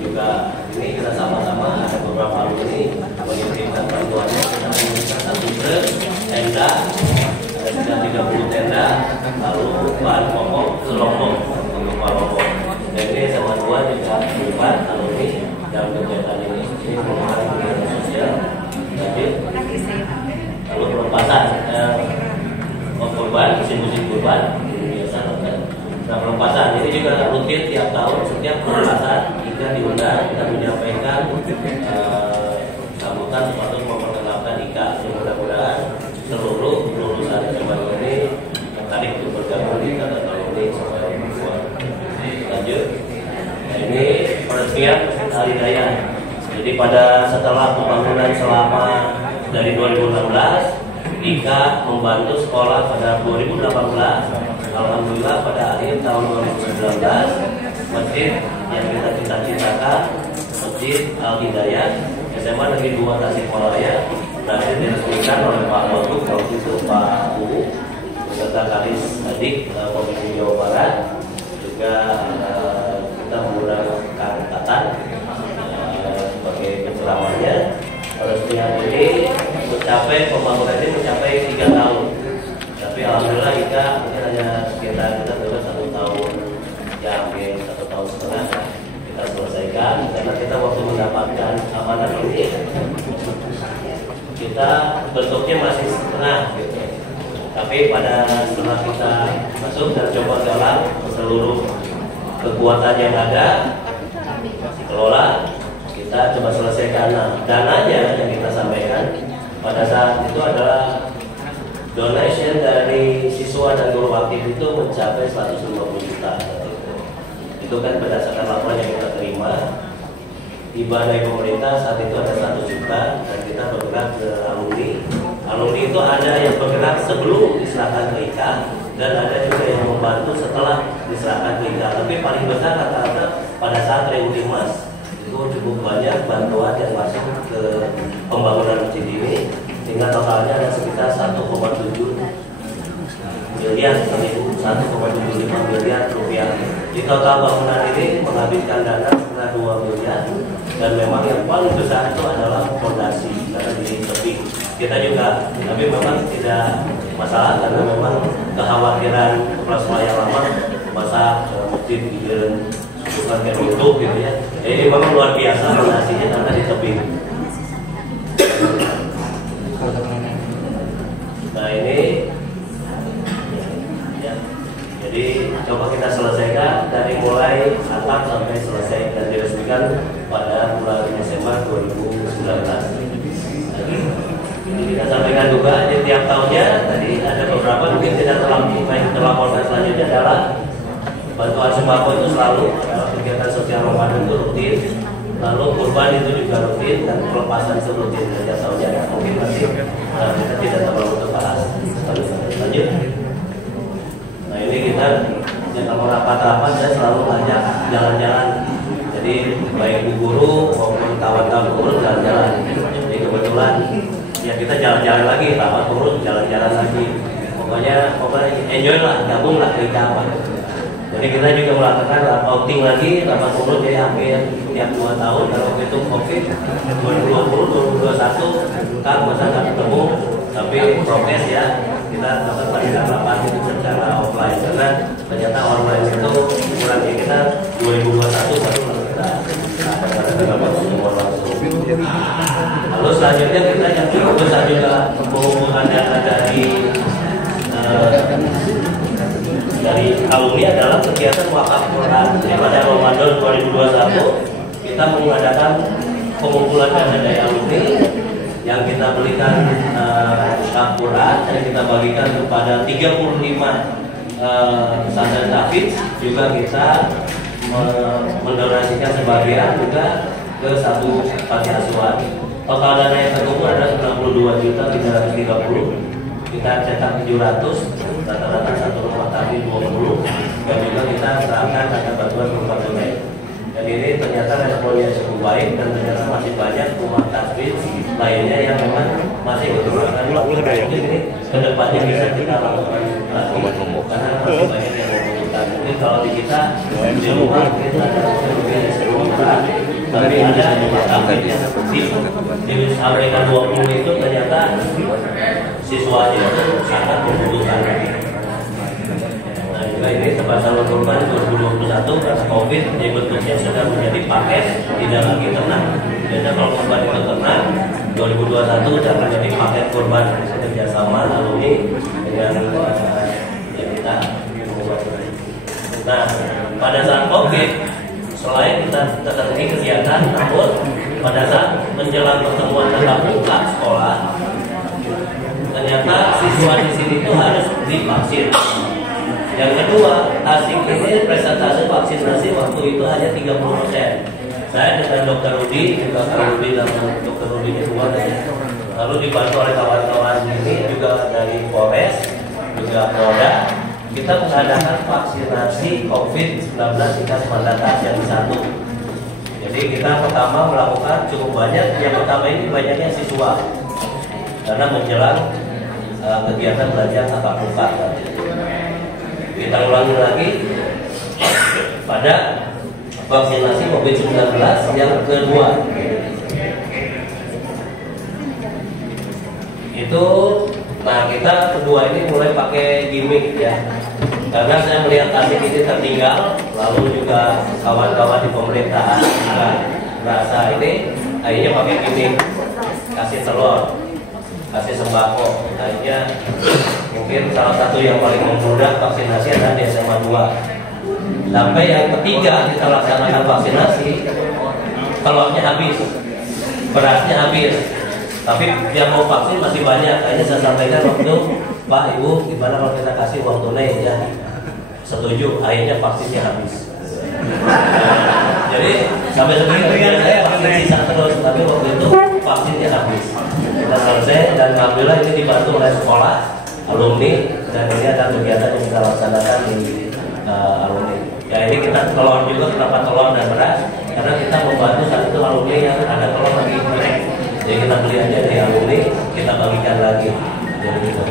juga ini kita sama-sama ada beberapa alumni mengirimkan bantuannya. Kita mengirimkan 1 truk tenda, ada sekitar 30 tenda, lalu bahan pokok ke Lombok untuk gempa Lombok. Dan ini sama dua juga terlibat alumni dalam kegiatan ini. Ini merupakan kegiatan sosial. Lalu pelepasan korban, musim korban biasa. Nah pelepasan ini juga rutin tiap tahun, setiap pelepasan kita diundang, kita menyampaikan sambutan sepatu memperkenalkan IKA. Mudah-mudahan seluruh lulusan SMA ini tertarik untuk bergabung di IKA tahun ini supaya berbuat. Lanjut. Nah, ini peresmian hari raya. Jadi setelah pembangunan selama dari 2016, IKA membantu sekolah pada 2018. Alhamdulillah pada akhir tahun 2019, masjid yang kita cita-citakan, Masjid Al-Hidayah SMA Negeri 2 Tasikmalaya berhasil diresmikan oleh Pak Wagub waktu itu Pak U beserta Kadis Adik Provinsi Jawa Barat. Juga kita menggunakan Tatan sebagai penceramahnya. Peresmian ini pembangunan ini mencapai 3 tahun. Tapi alhamdulillah kita mungkin hanya sekitar kita baru 1 tahun, ya hampir 1 tahun setengah kita selesaikan karena kita waktu mendapatkan amanah ini kita bentuknya masih setengah gitu. Tapi setelah kita masuk dan coba jalan seluruh kekuatan yang ada kelola, kita coba selesaikan. Dananya yang kita sampaikan pada saat itu adalah donation dari siswa dan guru aktif itu mencapai 150 juta. Itu kan berdasarkan laporan yang kita terima. Hibah dari pemerintah saat itu ada 1 juta dan kita bergerak ke alumni. Alumni itu ada yang bergerak sebelum diserahkan ke IKA dan ada juga yang membantu setelah diserahkan ke IKA. Tapi paling besar rata-rata pada saat reuni Mas itu cukup banyak bantuan yang masuk ke pembangunan masjid ini. Sehingga totalnya ada sekitar 1,7 miliar, 1,75 miliar rupiah. Di total bangunan ini menghabiskan dana sekitar 2 miliar. Dan memang yang paling besar itu adalah fondasi karena di tebing. Kita juga, tapi memang tidak masalah karena memang kekhawatiran kepala sekolah yang lama masa masjid bukan kayak runtuh gitu ya. Ini memang luar biasa fondasinya karena di tebing. Nah ini ya, jadi coba kita selesaikan dari mulai atap sampai selesai dan diresmikan pada bulan Desember 2019. Kita sampaikan juga di tiap tahunnya tadi ada beberapa mungkin tidak terlaporkan selanjutnya adalah bantuan sembako itu selalu adalah kegiatan sosial Ramadan itu rutin. Lalu kurban itu juga rutin dan pelepasan itu rutin setiap tahunnya. Mungkin masih kita tidak terlalu terbahas. Lanjut. Nah ini kita kalau rapat-rapat saya selalu ngajak jalan-jalan. Jadi baik bu guru maupun kawan-kawan guru jalan-jalan. Jadi kebetulan ya kita jalan-jalan lagi, rapat guru jalan-jalan lagi. Pokoknya enjoy lah, gabung lah kita apa. Jadi kita juga melakukan outing lagi, rapat urut jadi hampir tiap 2 tahun. Kalau itu COVID 2020, 2021 kan masa nggak ketemu, tapi progres ya kita dapat pada rapat itu secara offline karena ternyata online itu kurangnya kita 2021 baru kita ada rapat semua langsung. Lalu selanjutnya kita yang cukup besar juga hubungan data dari alumni adalah kegiatan wakaf Quran. Pada Ramadan 2021 kita mengadakan pengumpulan dana dari alumni yang kita belikan Quran dan kita bagikan kepada 35 pesantren tahfidz. Juga kita mendonasikan sebagian juga ke satu panti asuhan. Total dana yang terkumpul adalah 92.330. Kita cetak 700, rata-rata satu rumah tadi 20, dan juga kita serahkan dana bantuan berupa tunai. Dan ini ternyata responnya cukup baik dan ternyata masih banyak rumah tahfidz lainnya yang memang masih kekurangan. Ini kedepannya bisa kita lakukan karena masih banyak yang membutuhkan. Mungkin kalau di kita di rumah kita ada lebih dari 10 orang, tapi ada rumah tahfidz yang di Amerika 20 itu ternyata siswanya sangat membutuhkan. Nah juga ini tempat salur kurban 2021 karena COVID jadi bentuknya sudah menjadi paket, tidak lagi ternak. Biasanya kalau kurban itu ternak, 2021 sudah menjadi paket kurban kerjasama alumni dengan kita. Nah pada saat COVID selain kita tetap kegiatan, namun pada saat menjelang pertemuan tatap muka sekolah, ternyata siswa di sini itu harus divaksin. Yang kedua, asing ini presentase vaksinasi waktu itu hanya 30%. Saya dengan Dr. Rudi, juga Kak Rudi dan Dr. Rudi kedua, lalu dibantu oleh kawan-kawan ini juga dari Polres, juga Polda, kita mengadakan vaksinasi COVID-19 tingkat Mandata yang satu. Jadi kita pertama melakukan cukup banyak. Yang pertama ini banyaknya siswa, karena menjelang kegiatan belajar tatap muka. Kita ulangi lagi pada vaksinasi COVID-19 yang kedua. Itu, nah kita kedua ini mulai pakai gimmick ya. Karena saya melihat asik ini tertinggal, lalu juga kawan-kawan di pemerintahan juga merasa ini, akhirnya pakai gimmick, kasih telur, kasih sembako. Akhirnya mungkin salah satu yang paling memudahkan vaksinasi adalah di SMA 2. Sampai yang ketiga kita laksanakan vaksinasi, telurnya habis, berasnya habis, tapi yang mau vaksin masih banyak. Akhirnya saya sampaikan waktu, Pak Ibu, gimana kalau kita kasih uang tunai ya? Setuju, akhirnya vaksinnya habis. Jadi sampai sekarang saya vaksin sisa terus, tapi waktu itu vaksinnya habis. Kita selesai dan alhamdulillah ini dibantu oleh sekolah, alumni, dan ini ada kegiatan yang kita laksanakan di alumni. Ya ini kita telur juga, kenapa telur dan beras? Karena kita membantu saat itu alumni yang ada telur lagi. Jadi kita beli aja dari alumni, kita bagikan lagi. Jadi gitu.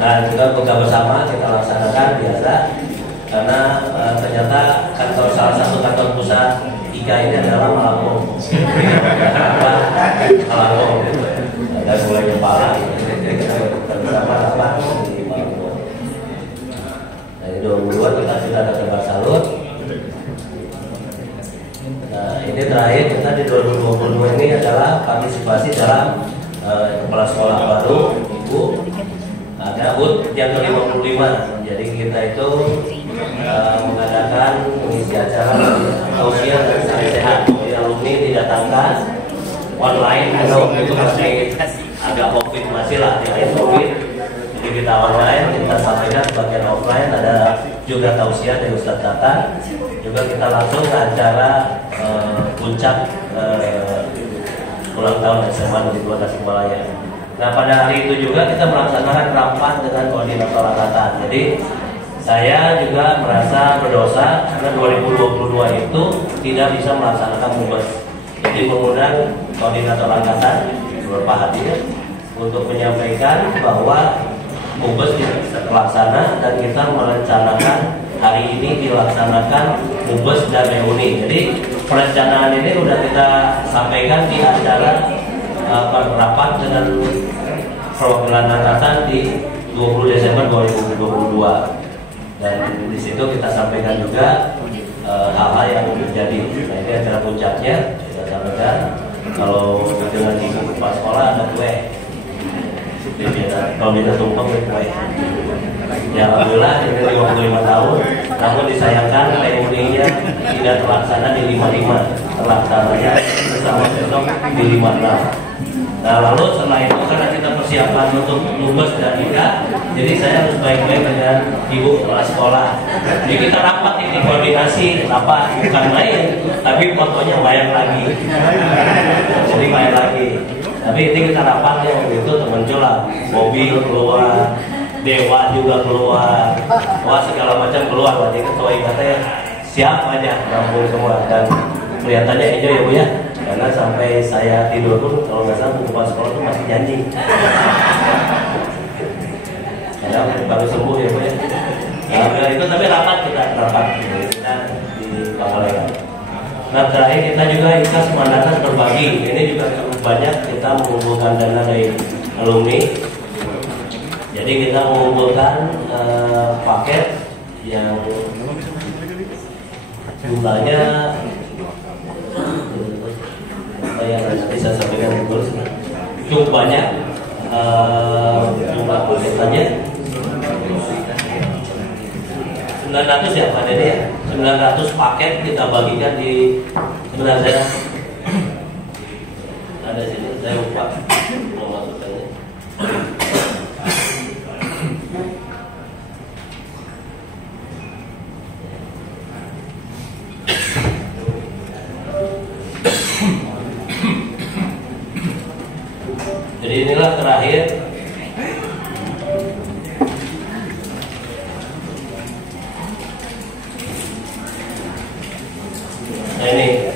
Nah juga buka bersama kita laksanakan biasa, karena ternyata kantor salah satu kantor pusat IKA ini adalah Malangong. Malangong gitu. Ada mulai kepala, jadi kita buka bersama rapat di Malangong. Dari 2002 kita sudah ada tempat salut. Nah ini terakhir kita di 2022 ini adalah partisipasi dalam kepala sekolah baru Ibu. Ada HUT yang ke-55. Jadi kita itu mengadakan mengisi acara tausiah dan sehat. Jadi alumni didatangkan online, atau itu masih agak COVID masih lah di akhir COVID. Jadi kita online, kita sampaikan sebagian offline, ada juga tausiah dari Ustadz Tata. Juga kita langsung ke acara puncak ulang tahun SMA Negeri 2 Tasikmalaya. Nah pada hari itu juga kita melaksanakan rapat dengan koordinator angkatan. Jadi saya juga merasa berdosa karena 2022 itu tidak bisa melaksanakan mubes. Jadi mengundang koordinator angkatan beberapa hadir untuk menyampaikan bahwa mubes tidak terlaksana dan kita merencanakan hari ini dilaksanakan mubes dan reuni. Jadi perencanaan ini sudah kita sampaikan di acara rapat dengan perwakilan angkatan di 20 Desember 2022, dan di situ kita sampaikan juga hal-hal yang terjadi. Nah ini acara puncaknya kita sampaikan Kalau dengan ibu kepala sekolah ada kue. Kalau bisa tumpeng kue. Ya alhamdulillah ini 55 tahun, namun disayangkan PUD-nya tidak terlaksana di 55, terlaksananya bersama besok di 56. Nah lalu setelah itu karena kita persiapan untuk lulus dan nikah, jadi saya harus baik-baik dengan ibu kepala sekolah. Jadi kita rapat ini koordinasi, rapat bukan main, tapi fotonya main lagi. Jadi main lagi. Tapi ini kita rapat ya waktu itu muncul lah, mobil keluar, dewa juga keluar, wah segala macam keluar. Jadi ketua IKT siap aja, rampung semua dan kelihatannya enjoy ya Bu ya. Karena sampai saya tidur pun kalau nggak salah kepala sekolah tuh masih janji. Karena baru sembuh ya Bu ya. Nah itu tapi rapat kita di Pangalengan. Nah terakhir kita juga ikhlas Mandatas berbagi. Ini juga cukup banyak kita mengumpulkan dana dari alumni. Jadi kita mengumpulkan paket yang jumlahnya yang nanti saya sampaikan dulu cukup banyak jumlah paketannya 900 ya Pak Dede ya, 900 paket kita bagikan di sebenarnya ada sini saya lupa mau masukkannya. Jadi inilah terakhir nah ini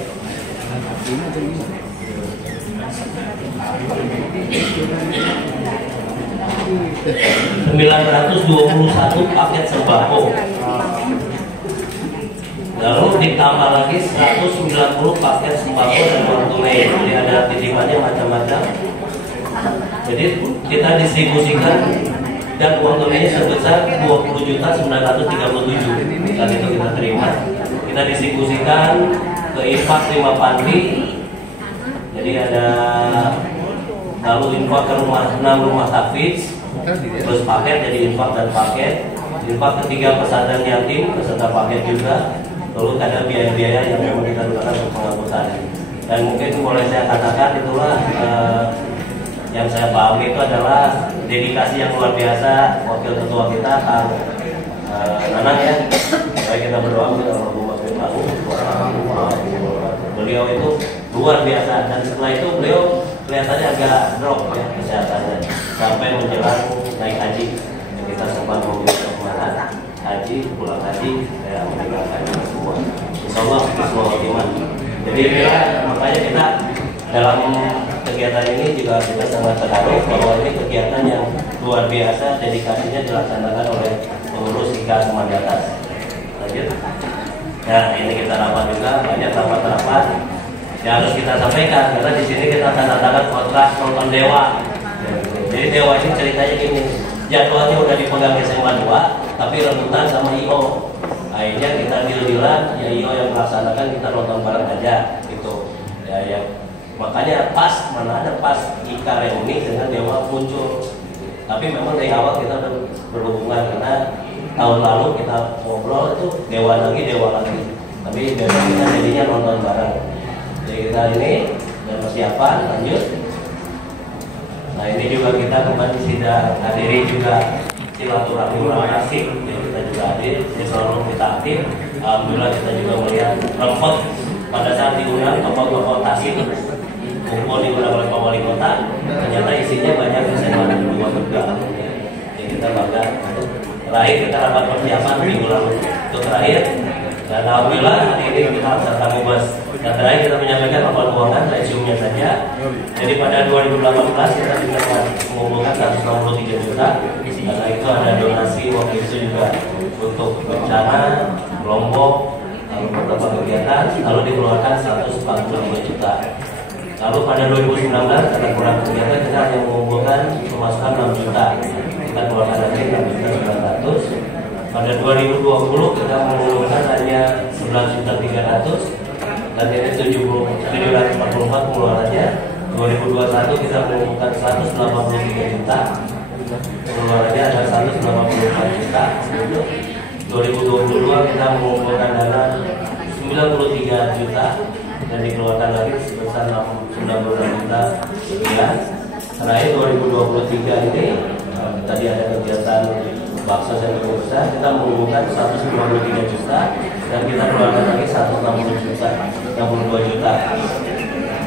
$921 paket sembako. Lalu ditambah lagi 190 paket sembako dan uang tunai. Jadi ada titipannya macam-macam. Jadi kita distribusikan dan uang tunainya sebesar 20.937. Saat itu kita terima. Kita distribusikan ke infak 5 panti. Jadi ada lalu infak ke 6 rumah tahfiz, terus paket jadi infak dan paket. Infak ketiga pesantren yatim beserta paket juga. Lalu ada biaya-biaya yang memang kita gunakan untuk pengangkutan. Dan mungkin boleh saya katakan itulah yang saya pahami itu adalah dedikasi yang luar biasa wakil ketua kita Kang Nanang ya. Baik kita berdoa kita beliau itu luar biasa dan setelah itu beliau kelihatannya agak drop ya kesehatannya sampai menjelang naik haji. Kita sempat meminta kemana haji pulang haji saya meninggalkan semua. Insyaallah semua khotimah. Jadi ya, makanya kita dalam kegiatan ini juga kita sangat terharu bahwa ini kegiatan yang luar biasa, dedikasinya dilaksanakan oleh pengurus IKA Mandatas. Lanjut. Nah ini kita rapat juga banyak rapat-rapat yang harus kita sampaikan karena di sini kita tanda tangan kontrak nonton Dewa. Jadi Dewa ini ceritanya gini, jadwalnya udah dipegang SMA 2 tapi rebutan sama IO. Akhirnya kita deal-dealan ya IO yang melaksanakan kita nonton bareng aja gitu. Ya makanya pas mana ada pas IKA reuni dengan Dewa muncul. Tapi memang dari awal kita udah berhubungan karena tahun lalu kita ngobrol itu Dewa lagi. Tapi Dewa kita jadinya nonton bareng. Jadi kita ini dan persiapan lanjut. Nah ini juga kita kemarin sudah hadiri juga silaturahmi asik. Jadi kita juga hadir. Jadi selalu kita aktif. Alhamdulillah kita juga melihat repot pada saat diundang tokoh-tokoh Tasik kumpul digunakan oleh Pak Wali Kota. Ternyata isinya banyak SMA dan 2 juga. Jadi kita bangga. Terakhir kita rapat persiapan minggu lalu itu terakhir dan alhamdulillah hari ini kita serta mubas. Dan terakhir kita menyampaikan laporan keuangan resume-nya saja. Jadi pada 2018 kita juga mengumpulkan 163 juta. Karena itu ada donasi waktu itu juga untuk bencana, Lombok, lalu beberapa kegiatan, lalu dikeluarkan 145 juta. Lalu pada 2019 karena kurang kegiatan kita hanya mengumpulkan pemasukan 6 juta. Kita keluarkan lagi 6.900. Pada 2020 kita mengumpulkan hanya 11.300. dan ini 744 pengeluarannya. 2021 kita mengumpulkan 183 juta, pengeluarannya ada 184 juta. 2022 kita mengumpulkan dana 93 juta dan dikeluarkan lagi sebesar 96 juta sekian. Terakhir 2023 ini tadi ada kegiatan bakso yang cukup besar, kita mengumpulkan 193 juta dan kita keluarkan lagi 162 juta.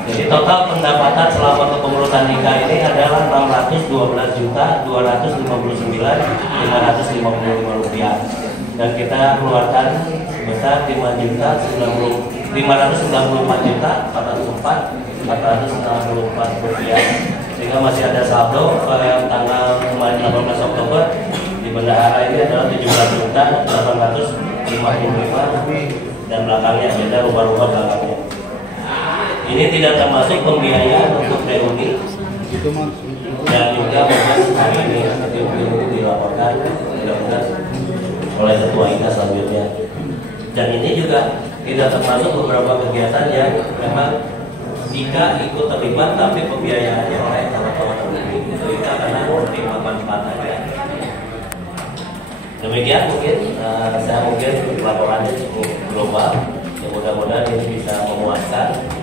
Jadi total pendapatan selama kepengurusan nikah ini adalah 612.259.555 rupiah dan kita keluarkan sebesar 594.464 rupiah, sehingga masih ada saldo yang tanggal kemarin 18 Oktober di bendahara ini adalah 17.855 dan belakangnya beda rubah-rubah belakangnya. Ini tidak termasuk pembiayaan untuk reuni dan juga hari ini dilaporkan oleh Ketua IKA selanjutnya. Dan ini juga tidak termasuk beberapa kegiatan yang memang IKA ikut terlibat tapi pembiayaannya oleh teman-teman ini. Itu IKA karena menerima manfaat aja. Demikian mungkin saya laporannya cukup global. Ya, mudah-mudahan ini bisa memuaskan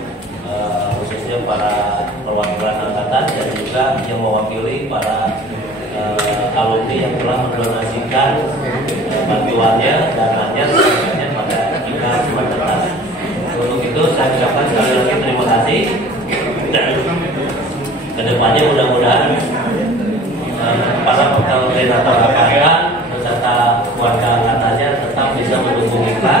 khususnya para perwakilan angkatan dan juga yang mewakili para alumni yang telah mendonasikan bantuannya, dananya, sebagainya pada kita Sumatera. Untuk itu saya ucapkan sekali lagi terima kasih dan kedepannya mudah-mudahan para koordinator angkatan beserta warga angkatannya tetap bisa mendukung kita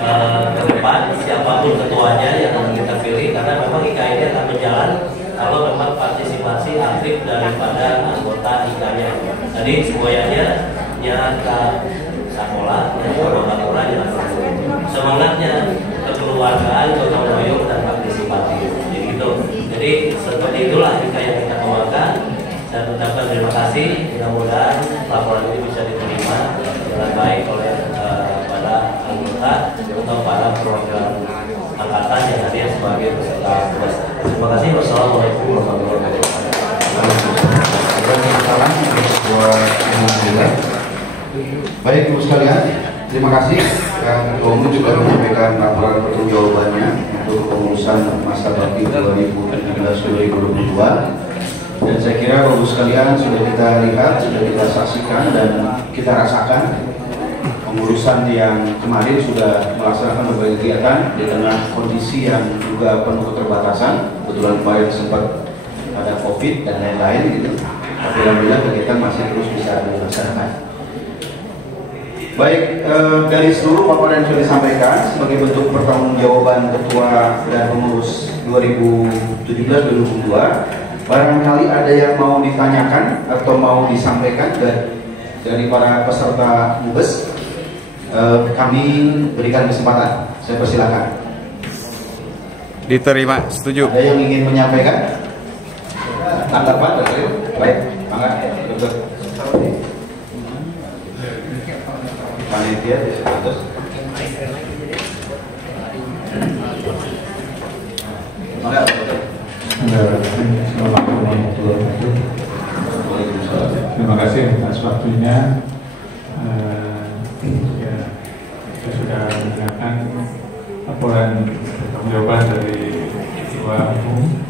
ke depan, siapapun ketuanya yang akan kita pilih, karena memang IKA ini akan berjalan kalau memang partisipasi aktif daripada anggota IKA-nya. Jadi semuanya nyata sekolah, nyata semangatnya kekeluargaan, gotong royong dan partisipatif. Jadi seperti itulah IKA yang kita kembangkan. Saya ucapkan terima kasih. Mudah-mudahan laporan ini bisa diterima dengan baik oleh para anggota atau para perwakilan angkatan yang hadir sebagai peserta tugas. Terima kasih. Wassalamualaikum warahmatullahi wabarakatuh. Baik Ibu sekalian, terima kasih. Yang Ketua Umum juga menyampaikan laporan pertanggungjawabannya untuk pengurusan masa bakti 2017-2022. Dan saya kira Bapak sekalian sudah kita lihat, sudah kita saksikan dan kita rasakan pengurusan yang kemarin sudah melaksanakan berbagai kegiatan di tengah kondisi yang juga penuh keterbatasan. Kebetulan kemarin sempat ada COVID dan lain-lain gitu. Tapi alhamdulillah kegiatan masih terus bisa dilaksanakan. Baik, dari seluruh paparan yang sudah disampaikan sebagai bentuk pertanggungjawaban Ketua dan Pengurus 2017-2022, barangkali ada yang mau ditanyakan atau mau disampaikan dari para peserta MUBES, kami berikan kesempatan. Saya persilakan. Diterima, setuju. Ada yang ingin menyampaikan? Tanggapan? Baik, mangga. Panitia, terus. Mangga. Terima kasih atas waktunya. Saya sudah mendengarkan laporan pertanggungjawaban dari Ketua Umum.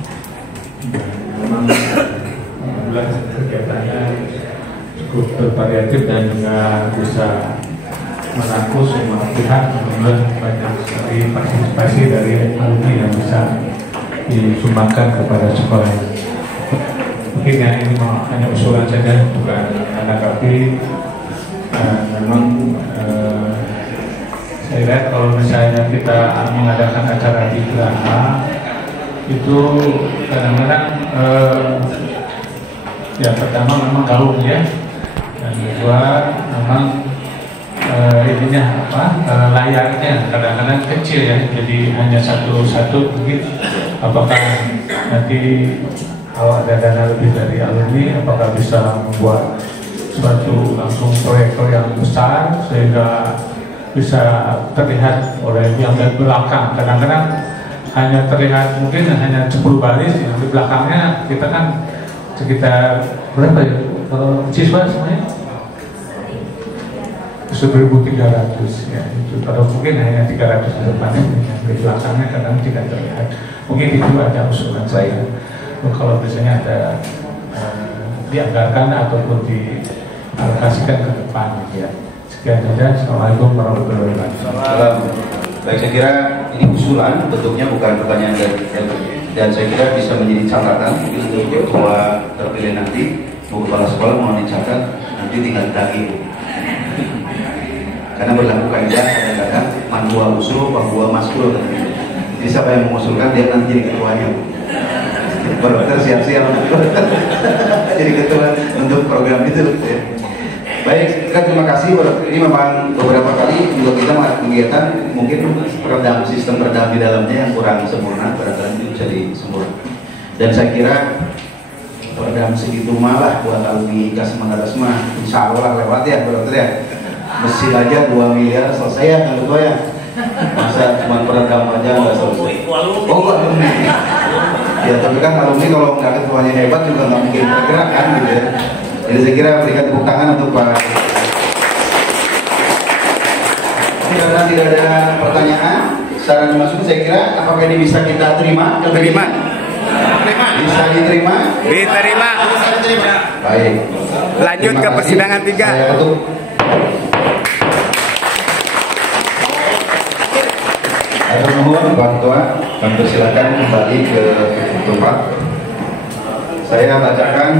Memang alhamdulillah kegiatannya cukup bervariatif dan juga bisa merangkul semua pihak. Alhamdulillah banyak sekali partisipasi dari alumni yang bisa disumbangkan kepada sekolah. Mungkin yang ini hanya usulan saja, bukan menanggapi. Memang saya lihat kalau misalnya kita mengadakan acara di Geraha itu kadang-kadang yang pertama memang gaung ya, dan kedua memang ininya layarnya kadang-kadang kecil ya, jadi hanya satu-satu mungkin. Apakah nanti kalau ada dana lebih dari alumni, apakah bisa membuat suatu langsung proyektor yang besar sehingga bisa terlihat oleh yang dari belakang. Kadang-kadang hanya terlihat mungkin hanya 10 baris, yang di belakangnya kita kan sekitar berapa ya siswa semuanya? 1.300 ya, itu atau mungkin hanya 300 di depannya, di belakangnya kadang tidak terlihat. Mungkin itu ada usulan saya. Kalau biasanya ada dianggarkan ataupun dialokasikan ke depan ya. Sekian saja. Assalamualaikum warahmatullahi wabarakatuh. Baik, saya kira ini usulan, bentuknya bukan pertanyaan dan saya kira bisa menjadi catatan untuk ketua terpilih nanti, Bu Kepala Sekolah mau dicatat, nanti tinggal ditagih. Karena berlaku kaidah kadang-kadang mandua usul, bahwa maskul. Jadi siapa yang mengusulkan dia nanti jadi ketuanya. Baru siap-siap jadi ketua untuk program itu. Baik, kita terima kasih. Ini memang beberapa kali juga kita melakukan kegiatan, mungkin sistem peredam di dalamnya yang kurang sempurna, barangkali bisa disempurnakan. Dan saya kira peredam segitu malah buat alumni Kasmandaras mah, insya Allah lewat ya, dokter ya. Mesin aja 2 miliar selesai ya, kan ketua ya. Masa cuma peredam aja nggak selesai. Oh, alumni. Ya tapi kan alumni kalau nggak ketuanya hebat juga nggak mungkin bergerak kan gitu ya. Jadi saya kira berikan tepuk tangan untuk Pak. Karena tidak ada pertanyaan, saran masuk saya kira apakah ini bisa kita terima? Terima. Bisa diterima? Diterima. Baik. Lanjut ke persidangan 3. Saya tutup. Ayo mohon Pak Ketua, silakan kembali ke tempat. Saya bacakan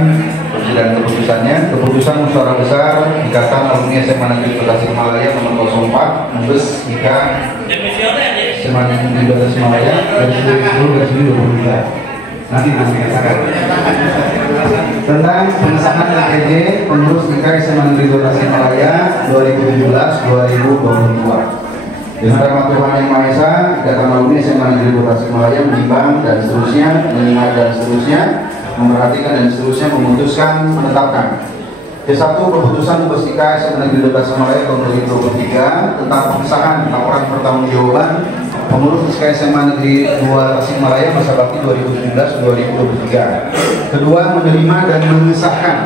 persidangan keputusannya. Keputusan musyawarah besar Ikatan Alumni SMA Negeri Tasikmalaya nomor 04 Mubes IK SMA Negeri Tasikmalaya dari 2023. Nanti dikatakan tentang pengesahan LPJ pengurus IK SMA Negeri Tasikmalaya 2017-2022. Dengan rahmat Tuhan Yang Maha Esa, Ikatan Alumni SMA Negeri Tasikmalaya menimbang dan seterusnya, mengingat dan seterusnya, memperhatikan dan seterusnya, memutuskan, menetapkan. Ke-1 keputusan Mubes IK SMA Negeri Tasikmalaya tahun 2023 tentang pengesahan laporan pertanggungjawaban pengurus IK SMA Negeri 2 Tasikmalaya masa bakti 2017-2023. Kedua, menerima dan mengesahkan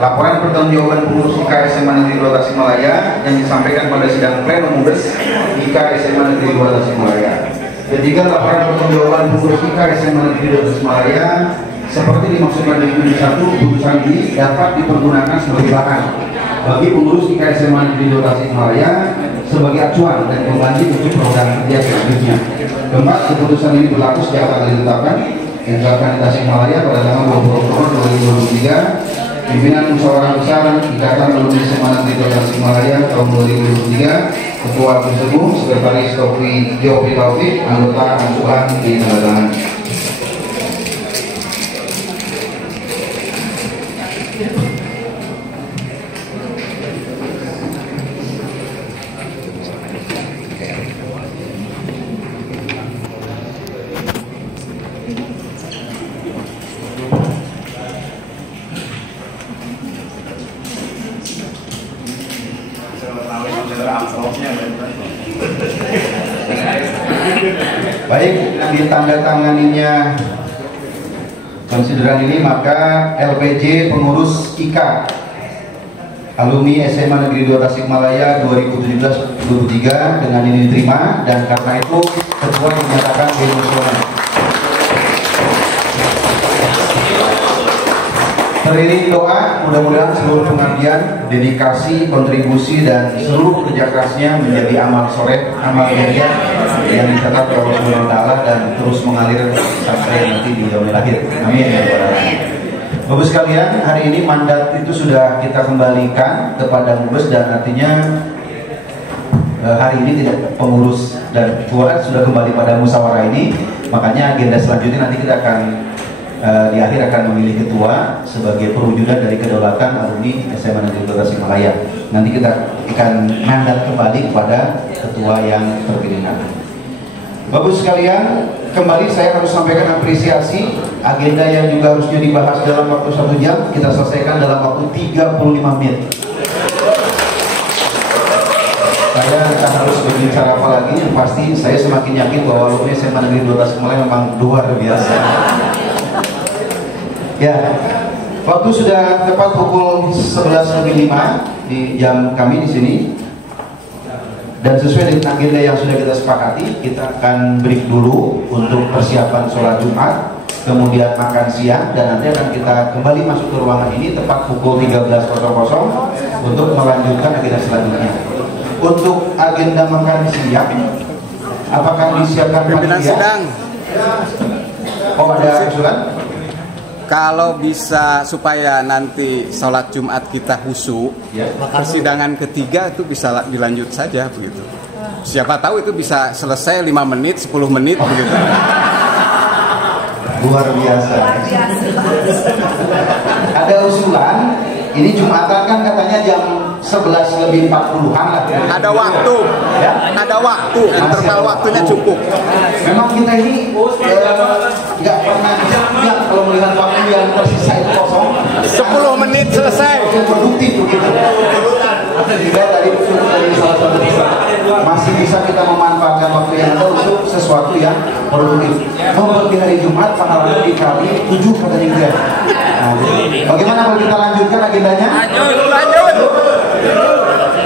laporan pertanggungjawaban pengurus IK SMA Negeri 2 Tasikmalaya yang disampaikan pada sidang pleno Mubes IK SMA Negeri 2 Tasikmalaya. Ketiga, laporan pertanggungjawaban pengurus IK SMA Negeri 2 Tasikmalaya seperti dimaksudkan di Unit 1, keputusan ini dapat dipergunakan sebagai bahan bagi pengurus IK SMA Negeri 2 Tasikmalaya sebagai acuan dan pembanding untuk program kerja selanjutnya. Keempat, keputusan ini berlaku sejak tanggal ditetapkan yang ditetapkan di Tasikmalaya pada tanggal 20 Oktober 2023. Pimpinan Musyawarah Besar Ikatan Alumni SMA Negeri 2 Tasikmalaya tahun 2023, Ketua Tersebut, Sekretaris Jopi Taufik, anggota Angsuhan di Tangerang. Baik, ditandatanganinya konsideran ini, maka LPJ pengurus IK Alumni SMA Negeri 2 Tasikmalaya 2017-2023 dengan ini diterima, dan karena itu ketua menyatakan demosional. Teriring doa, mudah-mudahan seluruh pengabdian, dedikasi, kontribusi, dan seluruh kerja kerasnya menjadi amal soleh, amal jariah yang dicatat oleh Allah Subhanahu wa Ta'ala dan terus mengalir sampai nanti di yaumil akhir. Amin ya rabbal alamin. Bapak sekalian, hari ini mandat itu sudah kita kembalikan kepada Mubes, dan artinya hari ini tidak pengurus dan ketua sudah kembali pada musyawarah ini. Makanya agenda selanjutnya nanti kita akan di akhir akan memilih ketua sebagai perwujudan dari kedaulatan alumni SMA Negeri 2 Tasikmalaya. Nanti kita akan mandat kembali kepada ketua yang terpilih nanti. Bapak sekalian, kembali saya harus sampaikan apresiasi agenda yang juga harusnya dibahas dalam waktu 1 jam, kita selesaikan dalam waktu 35 menit. saya tak harus berbicara apa lagi. Yang pasti saya semakin yakin bahwa alumni SMA Negeri 12 Mulai memang luar biasa. Ya, waktu sudah tepat pukul 11.05 di jam kami di sini. Dan sesuai dengan agenda yang sudah kita sepakati, kita akan break dulu untuk persiapan sholat Jumat, kemudian makan siang, dan nanti akan kita kembali masuk ke ruangan ini tepat pukul 13.00 untuk melanjutkan agenda selanjutnya. Untuk agenda makan siang, apakah disiapkan Pimpinan sidang. Oh, ada usulan? Kalau bisa supaya nanti sholat Jumat kita khusyuk, Ya. persidangan ketiga itu bisa dilanjut saja begitu. Siapa tahu itu bisa selesai 5 menit, 10 menit begitu. Luar biasa. Ada usulan, ini Jumatan kan katanya jam 11.40-an lah. Ada waktu, Ya. ada waktu, interval waktunya cukup. Memang kita ini nggak pernah lihat kalau melihat waktu yang tersisa itu kosong. 10 menit selesai. Yang produktif begitu. Juga tadi dari salah satu peserta, masih bisa kita memanfaatkan waktu yang ada untuk sesuatu yang produktif. Di hari Jumat pahalanya dikali 7 katanya dia. Nah, bagaimana kalau kita lanjutkan agendanya? Lanjut.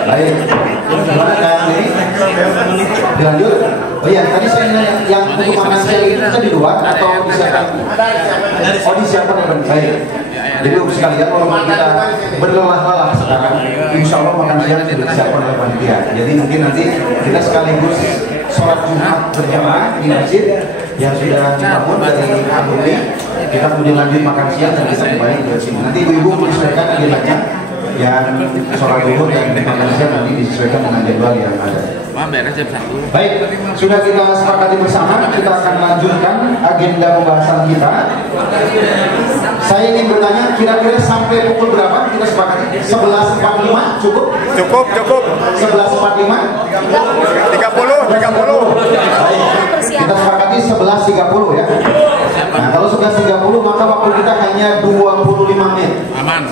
Baik. Gimana kan ini? Dilanjut? Oh iya, tadi saya nanya yang untuk makan siang itu bisa di luar atau disiapkan? Oh, disiapkan ya, baik. Jadi sekalian kalau kita berlelah-lelah sekarang, insya Allah makan siang sudah disiapkan oleh panitia. Jadi mungkin nanti kita sekaligus sholat Jumat berjamaah di masjid yang sudah dibangun dari alumni. Kita kemudian lanjut makan siang dan kita kembali ke sini. Nanti ibu-ibu menyesuaikan agendanya. Yang sholat zuhur dan makan siang nanti disesuaikan dengan jadwal yang ada. Baik, sudah kita sepakati bersama, kita akan lanjutkan agenda pembahasan kita. Saya ingin bertanya, kira-kira sampai pukul berapa kita sepakati? 11.45 cukup? Cukup. 11.45? 30. Baik, kita sepakati 11.30 ya. Nah, kalau 11.30 maka waktu kita hanya 25 menit. Aman.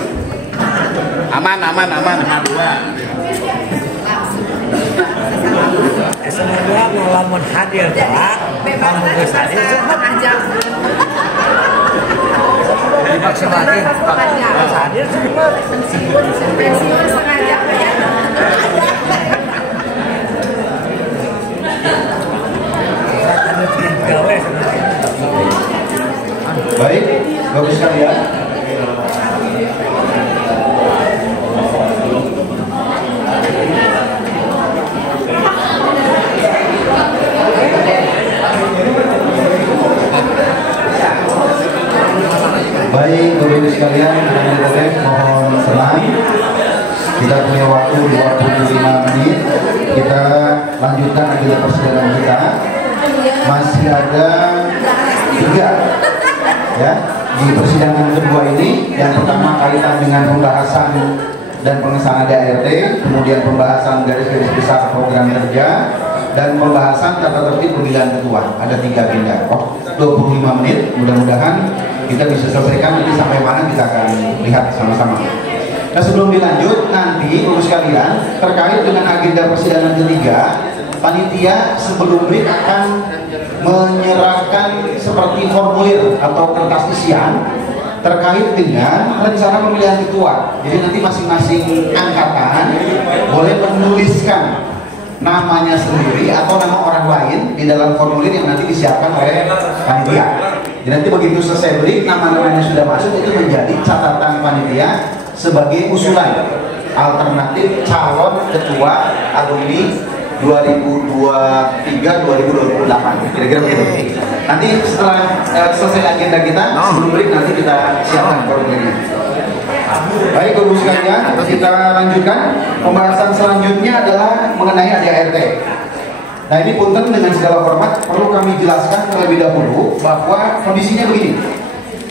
Semoga mau hadir Pak. Kalau nggak hadir setengah jam. Dimaksimalkan Pak. Hadir cepat. Pensiun setengah jam ya. Baik, bagus sekali ya. Baik, Bapak-Ibu sekalian, mohon tenang. Kita punya waktu 25 menit. Kita lanjutkan agenda persidangan kita. Masih ada 3 ya di persidangan kedua ini. Yang pertama kaitan dengan pembahasan dan pengesahan ADART, kemudian pembahasan garis-garis besar program kerja, dan pembahasan tata tertib pemilihan ketua. Ada 3 agenda. 25 menit. Mudah-mudahan kita bisa selesaikan, nanti sampai mana kita akan lihat sama-sama. Nah, sebelum dilanjut, nanti Bapak sekalian, terkait dengan agenda persidangan ketiga, panitia sebelum break akan menyerahkan seperti formulir atau kertas isian terkait dengan rencana pemilihan ketua. Jadi nanti masing-masing angkatan boleh menuliskan namanya sendiri atau nama orang lain di dalam formulir yang nanti disiapkan oleh panitia. Jadi nanti begitu selesai break, nama-nama yang sudah masuk itu menjadi catatan panitia sebagai usulan alternatif calon ketua alumni 2023-2028. Kira-kira begitu. Nanti setelah selesai agenda kita, sebelum break nanti kita siapkan formulirnya. Baik, Bapak sekalian, kita lanjutkan. Pembahasan selanjutnya adalah mengenai ADART. Nah, ini punten dengan segala hormat perlu kami jelaskan terlebih dahulu bahwa kondisinya begini.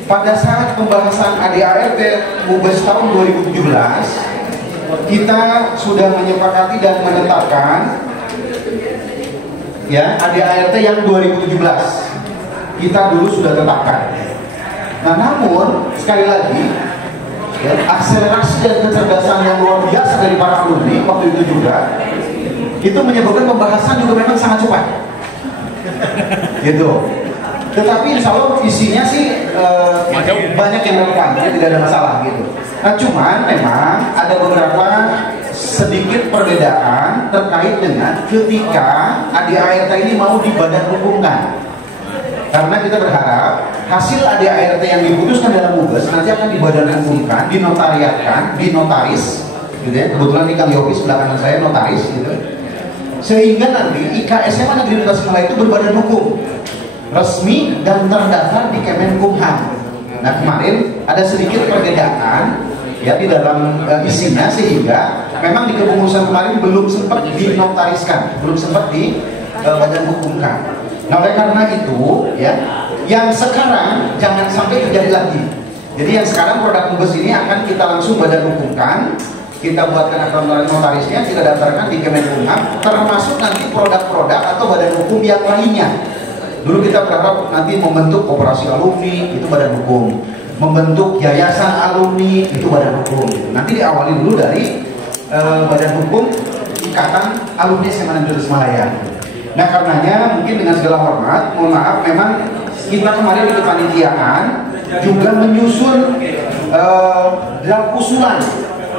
Pada saat pembahasan ADART MUBES tahun 2017, kita sudah menyepakati dan menetapkan ya ADART yang 2017. Kita dulu sudah tetapkan. Nah, namun sekali lagi ya, akselerasi dan kecerdasan yang luar biasa dari para alumni waktu itu juga itu menyebabkan pembahasan juga memang sangat cepat. Gitu. Tetapi insya Allah isinya sih banyak yang relevan, ya, tidak ada masalah gitu. Nah cuman memang ada beberapa sedikit perbedaan terkait dengan ketika ADART ini mau dibadan hukumkan. Karena kita berharap hasil ADART yang diputuskan dalam MUBES nanti akan dibadan hukumkan, dinotariatkan, dinotaris, gitu ya. Kebetulan di Kaliopis sebelah kanan saya notaris, gitu. Sehingga nanti IKSMA Negeri Tasikmalaya itu berbadan hukum resmi dan terdaftar di Kemenkumham. Nah kemarin ada sedikit perbedaan ya di dalam isinya, sehingga memang di kepengurusan kemarin belum sempat dinotariskan, belum sempat di badan hukumkan. Nah oleh karena itu ya, yang sekarang jangan sampai terjadi lagi. Jadi yang sekarang produk MUBES ini akan kita langsung badan hukumkan, kita buatkan akte notarisnya, kita daftarkan di Kemenkumham, termasuk nanti produk-produk atau badan hukum yang lainnya. Dulu kita berharap nanti membentuk koperasi alumni, itu badan hukum. Membentuk yayasan alumni, itu badan hukum. Nanti diawali dulu dari badan hukum Ikatan Alumni SMA Negeri Tasikmalaya. Nah karenanya mungkin dengan segala hormat, mohon maaf, memang kita kemarin di kepanitiaan juga menyusun draft usulan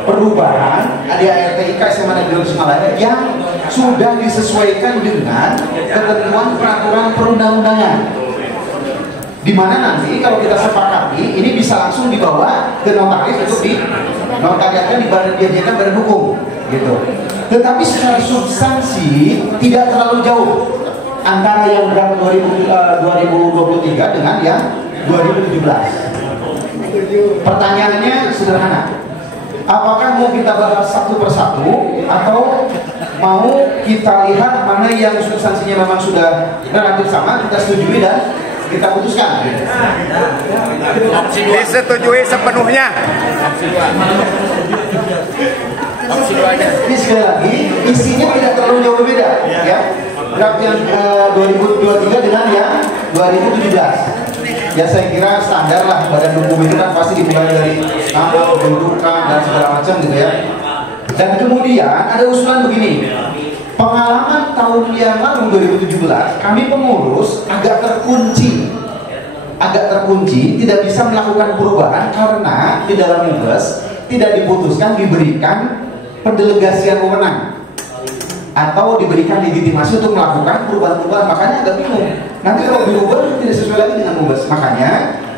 perubahan ADART SMA Negeri Tasikmalaya yang sudah disesuaikan dengan ketentuan peraturan perundang-undangan, di mana nanti kalau kita sepakati ini bisa langsung dibawa ke notaris untuk dinotariatkan di badan hukum gitu. Tetapi secara substansi tidak terlalu jauh antara yang draft 2023 dengan yang 2017. Pertanyaannya sederhana, apakah mau kita bahas satu persatu atau mau kita lihat mana yang substansinya memang sudah relatif sama, kita setujui dan kita putuskan? Disetujui sepenuhnya. Ini sekali lagi isinya tidak terlalu jauh berbeda ya. Draft yang 2023 dengan yang 2017. Ya saya kira standar lah, badan hukum itu kan pasti dimulai dari nama, kedudukan dan segala macam gitu ya. Dan kemudian ada usulan begini, pengalaman tahun yang lalu 2017 kami pengurus agak terkunci, tidak bisa melakukan perubahan karena di dalam MUBES tidak diputuskan diberikan pendelegasian wewenang atau diberikan legitimasi untuk melakukan perubahan-perubahan. Makanya agak bingung. Nanti kalau berubah tidak sesuai lagi dengan MUBES. Makanya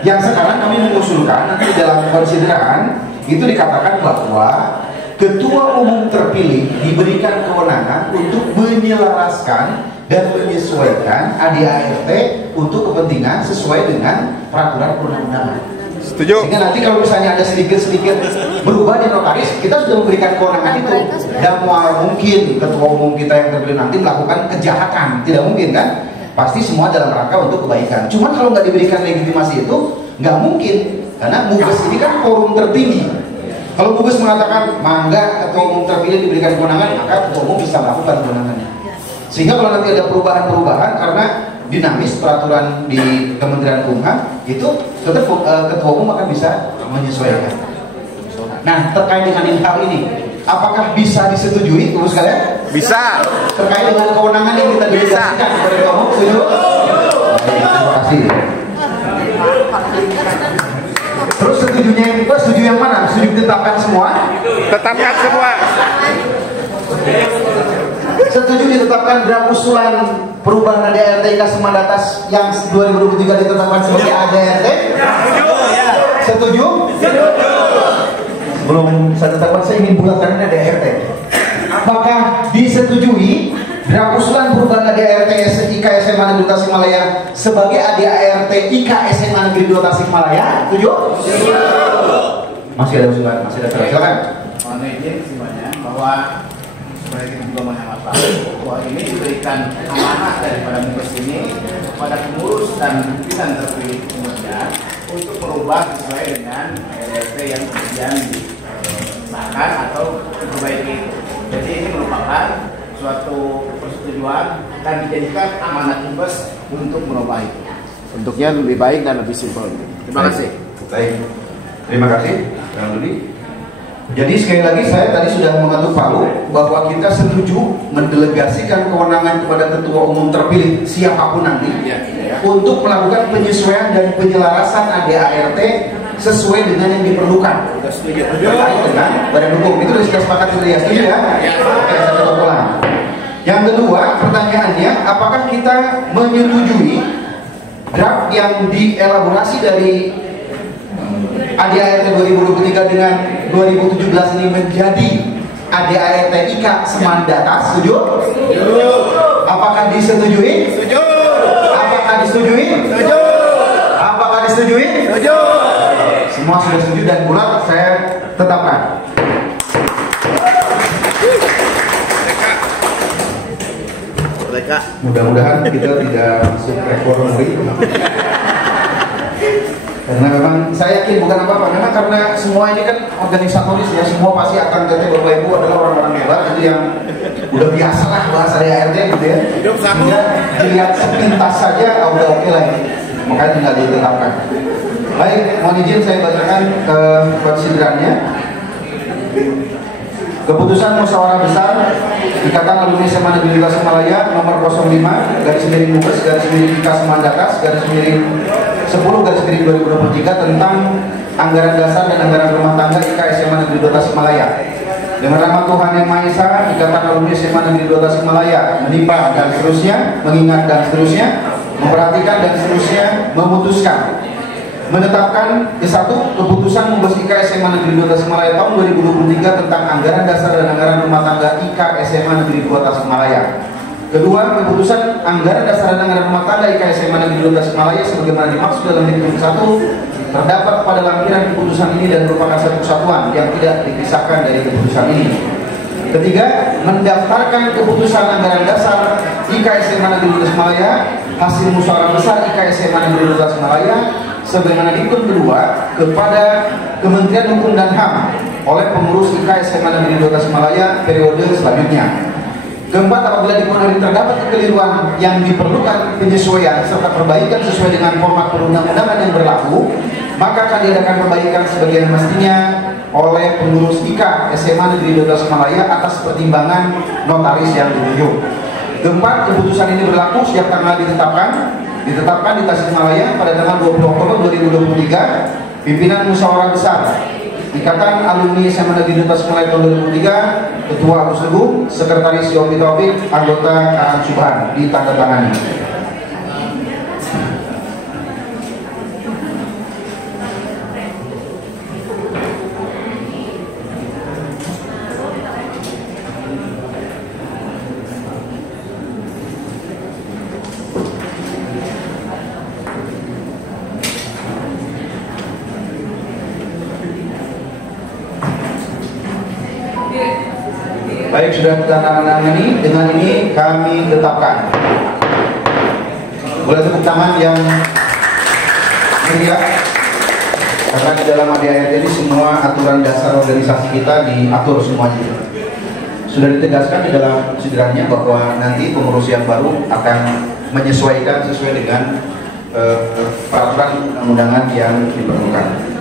yang sekarang kami mengusulkan nanti dalam konsideran itu dikatakan bahwa ketua umum terpilih diberikan kewenangan untuk menyelaraskan dan menyesuaikan ADART untuk kepentingan sesuai dengan peraturan perundang-undangan. Setuju. Sehingga nanti kalau misalnya ada sedikit-sedikit berubah di notaris, kita sudah memberikan kewenangan itu. Dan mungkin ketua umum kita yang terpilih nanti melakukan kejahatan, tidak mungkin kan? Pasti semua dalam rangka untuk kebaikan. Cuman kalau nggak diberikan legitimasi itu nggak mungkin, karena MUBES ini kan forum tertinggi. Kalau MUBES mengatakan mangga ketua umum terpilih diberikan kewenangan, maka ketua umum bisa melakukan kewenangannya. Sehingga kalau nanti ada perubahan-perubahan karena dinamis peraturan di Kementerian Kumham, itu tetap ketua umum akan bisa menyesuaikan. Nah terkait dengan hal ini, apakah bisa disetujui Ibu sekalian? Bisa. Terkait dengan kewenangan yang kita delegasikan kepada ketua umum, setuju? Terima kasih. Terus setujunya yang kedua, setuju yang mana? Setuju ditetapkan semua? Tetapkan semua. Setuju ditetapkan draft usulan perubahan ADART IKSMA Datas yang 2023 ditetapkan sebagai ADART? Setuju? Belum saya tetapkan, saya ingin bulatkan ini ADART. Apakah disetujui draft usulan perubahan ADART IKSMA Negeri Tasikmalaya sebagai ADART IKSMA Negeri 2 Tasikmalaya? Setuju? Masih ada usulan, masih ada usulan. Silakan. Mohon izin semuanya bahwa supaya kita juga menghemat waktu, bahwa ini diberikan amanah daripada MUBES ini kepada pengurus dan pimpinan terpilih kemudian untuk merubah sesuai dengan ADART yang kemudian disahkan atau diperbaiki. Jadi ini merupakan suatu persetujuan dan dijadikan amanat MUBES untuk merubah itu. Bentuknya lebih baik dan lebih simpel. Terima kasih. Baik. Terima kasih. Yang lebih. Jadi sekali lagi saya tadi sudah mengetuk palu bahwa kita setuju mendelegasikan kewenangan kepada ketua umum terpilih siapapun nanti untuk melakukan penyesuaian dan penyelarasan ADART sesuai dengan yang diperlukan. Terkait dengan badan hukum itu sudah sepakat ya, setuju ya? Oke, saya tutup ulang. Yang kedua, pertanyaannya, apakah kita menyetujui draft yang dielaborasi dari ADART 2023 dengan 2017 ini menjadi ADART IKA Semandata? Setuju? Apakah disetujui? Setuju. Apakah disetujui? Setuju. Apakah disetujui? Setuju. Semua sudah setuju dan bulat saya tetapkan. Mudah-mudahan kita tidak masuk rekor muri. Karena memang saya yakin bukan apa-apa, karena semua ini kan organisatoris ya, semua pasti akan teteh Bapak Ibu adalah orang-orang hebat itu yang udah biasa lah bahasa ADART gitu ya. Sehingga dilihat sepintas saja udah oke lah ini. Makanya tinggal ditetapkan. Baik, mohon izin saya bacakan konsiderannya. Keputusan musyawarah besar Ikatan Alumni SMA Negeri Tasikmalaya nomor 05 garis miring Mubes garis miring IKA Semandatas garis miring 10 garis miring 2023 tentang anggaran dasar dan anggaran rumah tangga IKA SMA Negeri Tasikmalaya. Dengan nama Tuhan Yang Maha Esa, Ikatan Alumni SMA Negeri Tasikmalaya menimba dan seterusnya, mengingat dan seterusnya, memperhatikan dan seterusnya, memutuskan menetapkan satu keputusan Mubes IKA SMA Negeri 2 Tasikmalaya tahun 2023 tentang anggaran dasar dan anggaran rumah tangga IKA SMA Negeri 2 Tasikmalaya. Kedua, keputusan anggaran dasar dan anggaran rumah tangga IKA SMA Negeri 2 Tasikmalaya sebagaimana dimaksud dalam Diktum 1 terdapat pada lampiran keputusan ini dan merupakan satu kesatuan yang tidak dipisahkan dari keputusan ini. Ketiga, mendaftarkan keputusan anggaran dasar IKA SMA Negeri 2 Tasikmalaya hasil musyawarah besar IKA SMA Negeri 2 Tasikmalaya sebagaimana diktum kedua kepada Kementerian Hukum dan HAM oleh pengurus IKA SMA Negeri 2 Tasikmalaya periode selanjutnya. Keempat, apabila diketahui terdapat kekeliruan yang diperlukan penyesuaian serta perbaikan sesuai dengan format perundang-undangan yang berlaku, maka akan diadakan perbaikan sebagaimana mestinya oleh pengurus IKA SMA Negeri 2 Tasikmalaya atas pertimbangan notaris yang ditunjuk. Keempat, keputusan ini berlaku sejak tanggal ditetapkan di Tasikmalaya pada tanggal 20 Oktober 2023. Pimpinan musyawarah besar Ikatan Alumni SMA Negeri 2 Tasikmalaya tahun 2003, Ketua Agus Teguh, Sekretaris Yopi Taufik, anggota Kaan Subhan, ditandatangani. Baik, sudah kita tangani. Dengan ini kami tetapkan. Boleh tepuk tangan yang meriah. Karena di dalam ADART ini semua aturan dasar organisasi kita diatur semuanya. Sudah ditegaskan di dalam konsiderannya bahwa nanti pengurus yang baru akan menyesuaikan sesuai dengan peraturan undangan yang diperlukan.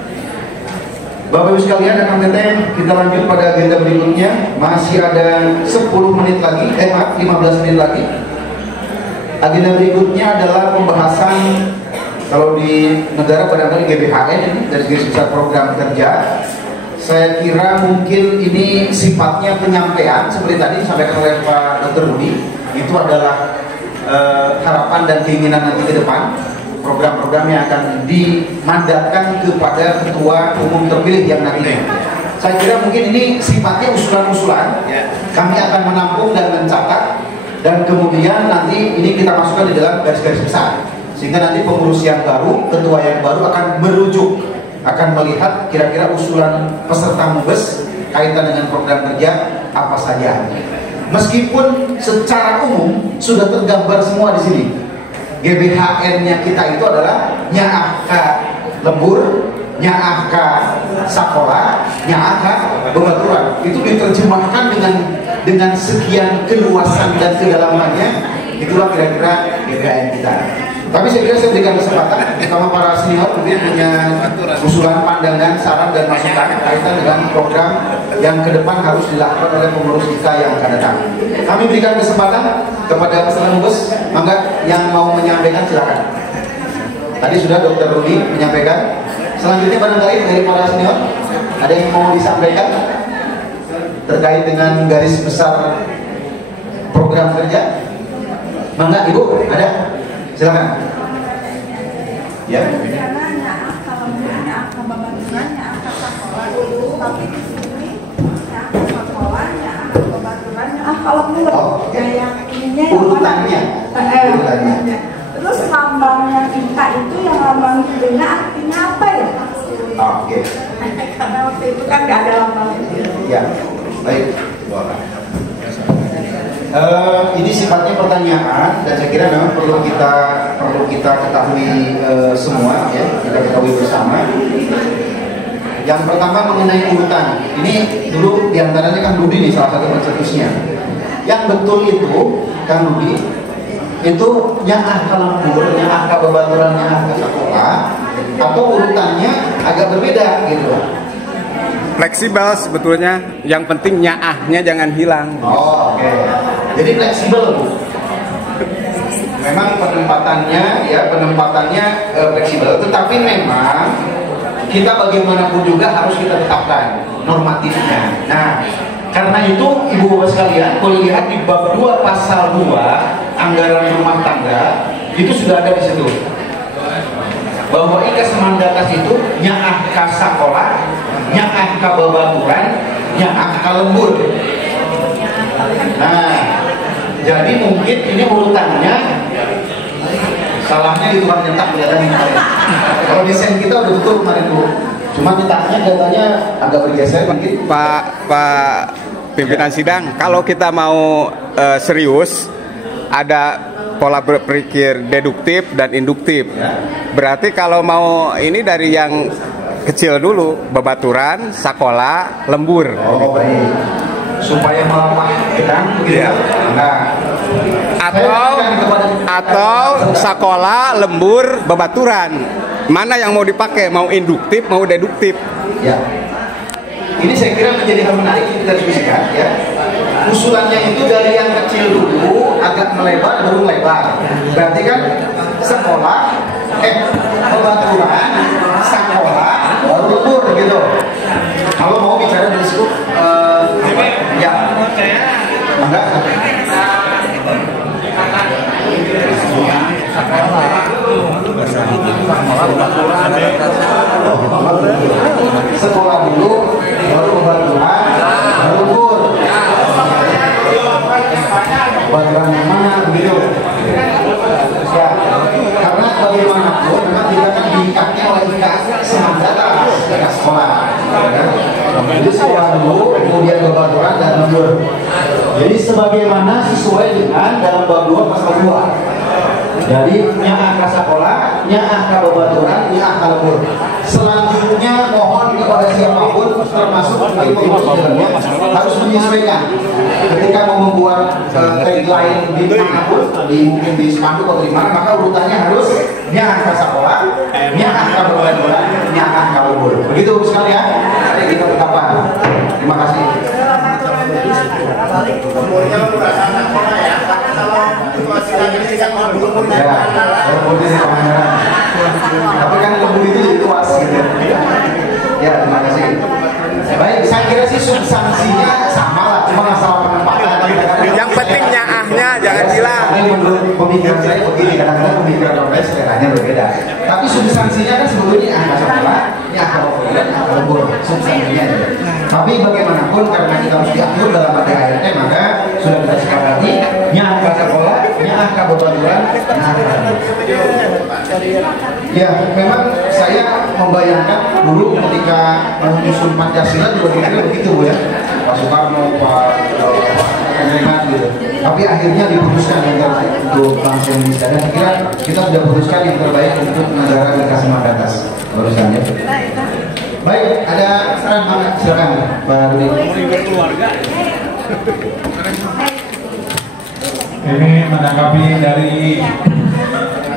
Bapak Ibu sekalian, rekan teteh, kita lanjut pada agenda berikutnya. Masih ada 10 menit lagi, 15 menit lagi. Agenda berikutnya adalah pembahasan, kalau di negara barangkali GBHN ini, dari Garis Besar Program Kerja. Saya kira mungkin ini sifatnya penyampaian, seperti tadi disampaikan oleh Pak Dr. Budi. Itu adalah harapan dan keinginan nanti ke depan. Program-program yang akan dimandatkan kepada ketua umum terpilih yang nantinya. Saya kira mungkin ini sifatnya usulan-usulan. Kami akan menampung dan mencatat, dan kemudian nanti ini kita masukkan di dalam garis-garis besar. Sehingga nanti pengurus yang baru, ketua yang baru akan merujuk, akan melihat kira-kira usulan peserta Mubes kaitan dengan program kerja apa saja. Meskipun secara umum sudah tergambar semua di sini. GBHN-nya kita itu adalah nyaah ka lembur, nyaah ka sekolah, nyaah ka bebaturan. Itu diterjemahkan dengan sekian keluasan dan kedalamannya. Itulah kira-kira GBHN kita. Tapi saya kira saya berikan kesempatan, terutama para senior mungkin punya usulan, pandangan, saran dan masukan kaitan dengan program yang ke depan harus dilakukan oleh pengurus kita yang akan datang. Kami berikan kesempatan kepada peserta bus, mangga yang mau menyampaikan silakan. Tadi sudah Dr. Rudi menyampaikan. Selanjutnya barangkali dari para senior ada yang mau disampaikan terkait dengan garis besar program kerja. Mangga Ibu, ada? Silakan. Ya. Urutannya. Terus lambangnya kita itu yang lambang hidungnya artinya apa ya? Oke. Karena waktu itu kan nggak ada lambang. Ya, baik. Ini sifatnya pertanyaan dan saya kira memang perlu kita ketahui semua ya, kita ketahui bersama. Yang pertama mengenai urutan. Ini dulu diantaranya kan Rudi nih salah satu pencetusnya. Yang betul itu kan Rudi itu nyaah kalambur, nyaah kababaturan, nyaah sekolah, atau urutannya agak berbeda gitu. Fleksibel sebetulnya, yang penting nyaahnya jangan hilang. Oh, oke. Jadi fleksibel Bu. Memang penempatannya fleksibel, tetapi memang kita bagaimanapun juga harus kita tetapkan normatifnya. Nah, karena itu Ibu Bapak sekalian, boleh lihat di bab 2 pasal 2 anggaran rumah tangga itu sudah ada di situ. Bahwa ika semandatas itu nyaah ka sakola, nyaah ka babaturan, nyaah ka lembur. Nah, jadi mungkin ini urutannya salahnya di tukang nyetak kelihatannya. Kalau desain kita udah betul kemarin Bu. Cuma nyetaknya kelihatannya agak bergeser mungkin. Pak pimpinan sidang, kalau kita mau serius, ada pola berpikir deduktif dan induktif. Berarti kalau mau ini dari yang kecil dulu, babaturan, sakola, lembur. Oh, baik. Supaya melamah kita begitu ya. Nah, atau sakola, lembur, babaturan. Mana yang mau dipakai? Mau induktif, mau deduktif? Ya. Ini saya kira menjadi hal menarik kita diskusikan ya. Usulannya itu dari yang kecil dulu agak melebar baru melebar. Berarti kan sekolah, babaturan, sekolah, baru lembur gitu. Kalau mau bicara dari situ, ya, enggak. Sekolah dulu, baru babaturan, baru lembur. Babaturan yang mana begitu? Ya, karena bagaimanapun memang kita kan diikatnya oleh ika semandatas, ika sekolah. Jadi sekolah dulu, kemudian babaturan dan lembur. Jadi sebagaimana sesuai dengan dalam bab 2 pasal 2. Jadi nyaah ka sakola, nyaah ka babaturan, nyaah ka lembur. Selanjutnya mohon kepada siapapun termasuk pengurus dalamnya harus menyesuaikan. Ketika mau membuat tagline di manapun, mungkin di spanduk atau di mana, maka urutannya harus nyaah ka sakola, nyaah ka babaturan, nyaah ka lembur. Begitu sekalian, mari kita tetapkan. Terima kasih. Umurnya udah sangat sekolah ya. Kalau situasi lagi di sekolah belum Ya, lembur di Pangandaran. Tapi kan lembur itu jadi luas gitu. Ya, terima kasih. Baik, saya kira sih substansinya sama lah, cuma masalah penempatan. Yang penting nyaahnya jangan hilang. Tapi menurut pemikiran saya begini, kadang-kadang pemikiran orang sebenarnya berbeda. Tapi substansinya kan sebetulnya angka sekolah, ya angka lembur, substansinya. Tapi bagaimanapun karena kita harus diatur dalam ADART, maka sudah kita sepakati angka sekolah, angka babaturan, ya, memang saya membayangkan dulu ketika menyusun Pancasila juga kira-kira begitu ya, Pak Soekarno, Pak Henry gitu. Tapi akhirnya diputuskan yang terbaik untuk bangsa Indonesia. Dan saya kira kita sudah putuskan yang terbaik untuk negara Dikasih Makassar barusan ya. Baik, ada saran mana? Silakan Pak Rudi. Ini menanggapi dari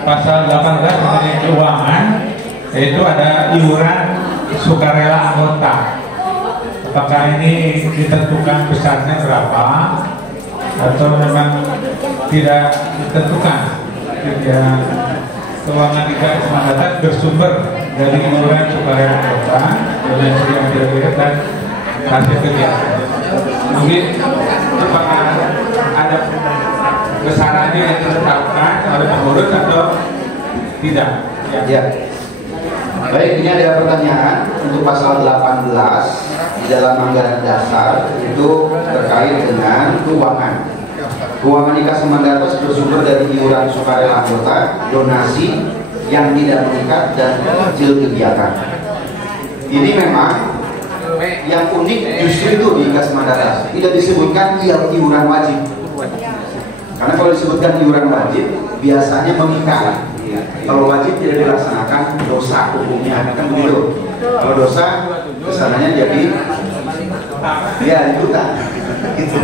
pasal 18 mengenai keuangan. yaitu ada iuran sukarela anggota. Apakah ini ditentukan besarnya berapa atau memang tidak ditentukan? Ya, keuangan IKA Kesemangatan bersumber dari iuran sukarela anggota, donasi yang diberikan dan hasil kegiatan. Mungkin apakah ada besarannya yang ditetapkan oleh pengurus atau tidak? Ya. Baik, ini ada pertanyaan untuk pasal 18 di dalam anggaran dasar itu terkait dengan keuangan. Keuangan IKA Kesemangatan bersumber dari iuran sukarela anggota, donasi yang tidak mengikat dan kecil kegiatan. Ini memang yang unik justru itu di IKA Kesemangatan tidak disebutkan iuran wajib. Karena kalau disebutkan iuran wajib biasanya mengikat. Kalau wajib tidak dilaksanakan dosa hukumnya, kan begitu. Kalau dosa kesananya jadi ya ikutan. Gitu.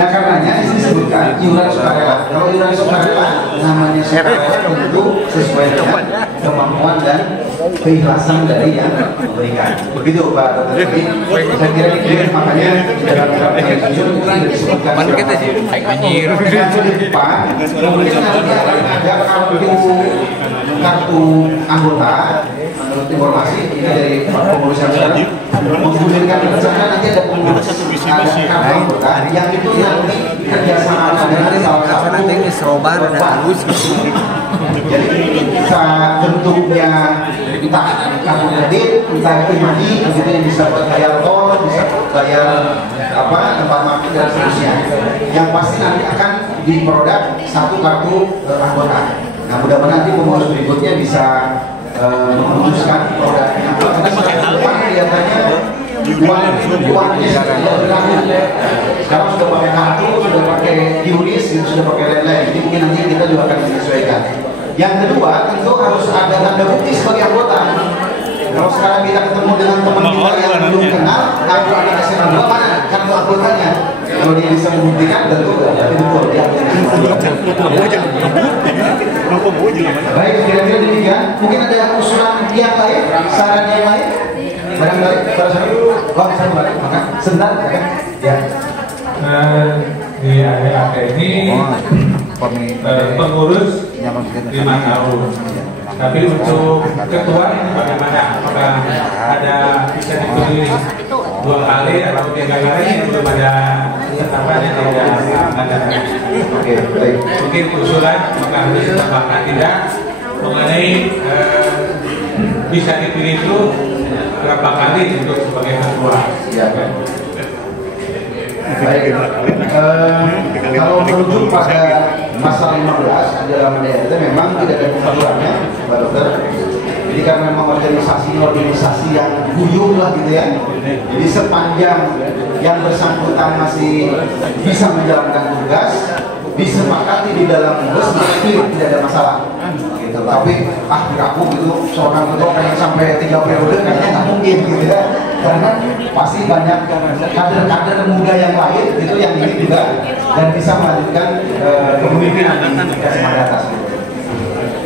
Nah karenanya ini disebutkan iuran sukarela. Kalau iuran sukarela namanya sukarela tentu sesuai dengan kemampuan dan keikhlasan dari yang memberikan. Begitu Pak Dr. Jadi saya kira ini makanya di dalam iuran disebutkan. Yang depan kemudian nanti ada kartu anggota. Menurut informasi ini dari Pak Pengurus yang sekarang menggulirkan di sana nanti ada pengurus ada kartu anggota yang itu nanti kerjasama dengan salah satu jadi bisa bentuknya entah kartu kredit, entah pribadi, begitu yang bisa bayar tol, bisa bayar tempat makan dan seterusnya. Yang pasti nanti akan diproduk satu kartu anggota. Nah mudah-mudahan nanti pengurus berikutnya bisa memutuskan produknya. Karena depan kelihatannya uangnya tidak berlaku. Sekarang sudah pakai kartu, sudah pakai QRIS, sudah pakai lain-lain. Jadi mungkin nanti kita juga akan menyesuaikan. Yang kedua tentu harus ada tanda bukti sebagai anggota. Kalau sekarang kita ketemu dengan teman kita yang belum kenal, kartu anak SMA 2 mana kartu anggotanya? Kalau dia bisa membuktikan tentu berarti betul dia. Baik, kira-kira demikian. Mungkin ada usulan yang lain, saran yang lain. Barangkali pada saat itu, saya balik makan sebentar, ya. Di ADAT ini pengurus 5 tahun. Tapi untuk ketua bagaimana? Apakah ada bisa dipilih 2 kali atau 3 kali? Belum ada ketetapannya tidak ada. Oke, baik. Mungkin usulan apakah harus ditambahkan tidak mengenai bisa dipilih itu berapa kali untuk sebagai ketua? Ya. Baik. Kalau merujuk pada pasal 15 di dalam ADART memang tidak ada peraturannya, Pak Dokter. Jadi karena memang organisasi yang guyup lah gitu ya. Jadi sepanjang yang bersangkutan masih bisa menjalankan tugas, disepakati di dalam bus, tidak ada masalah. Gitu. Tapi diraku gitu seorang ketua pengen sampai 3 periode kayaknya nggak mungkin gitu ya. Karena pasti banyak kader-kader muda yang lain itu yang ini juga dan bisa melanjutkan kepemimpinan di atas.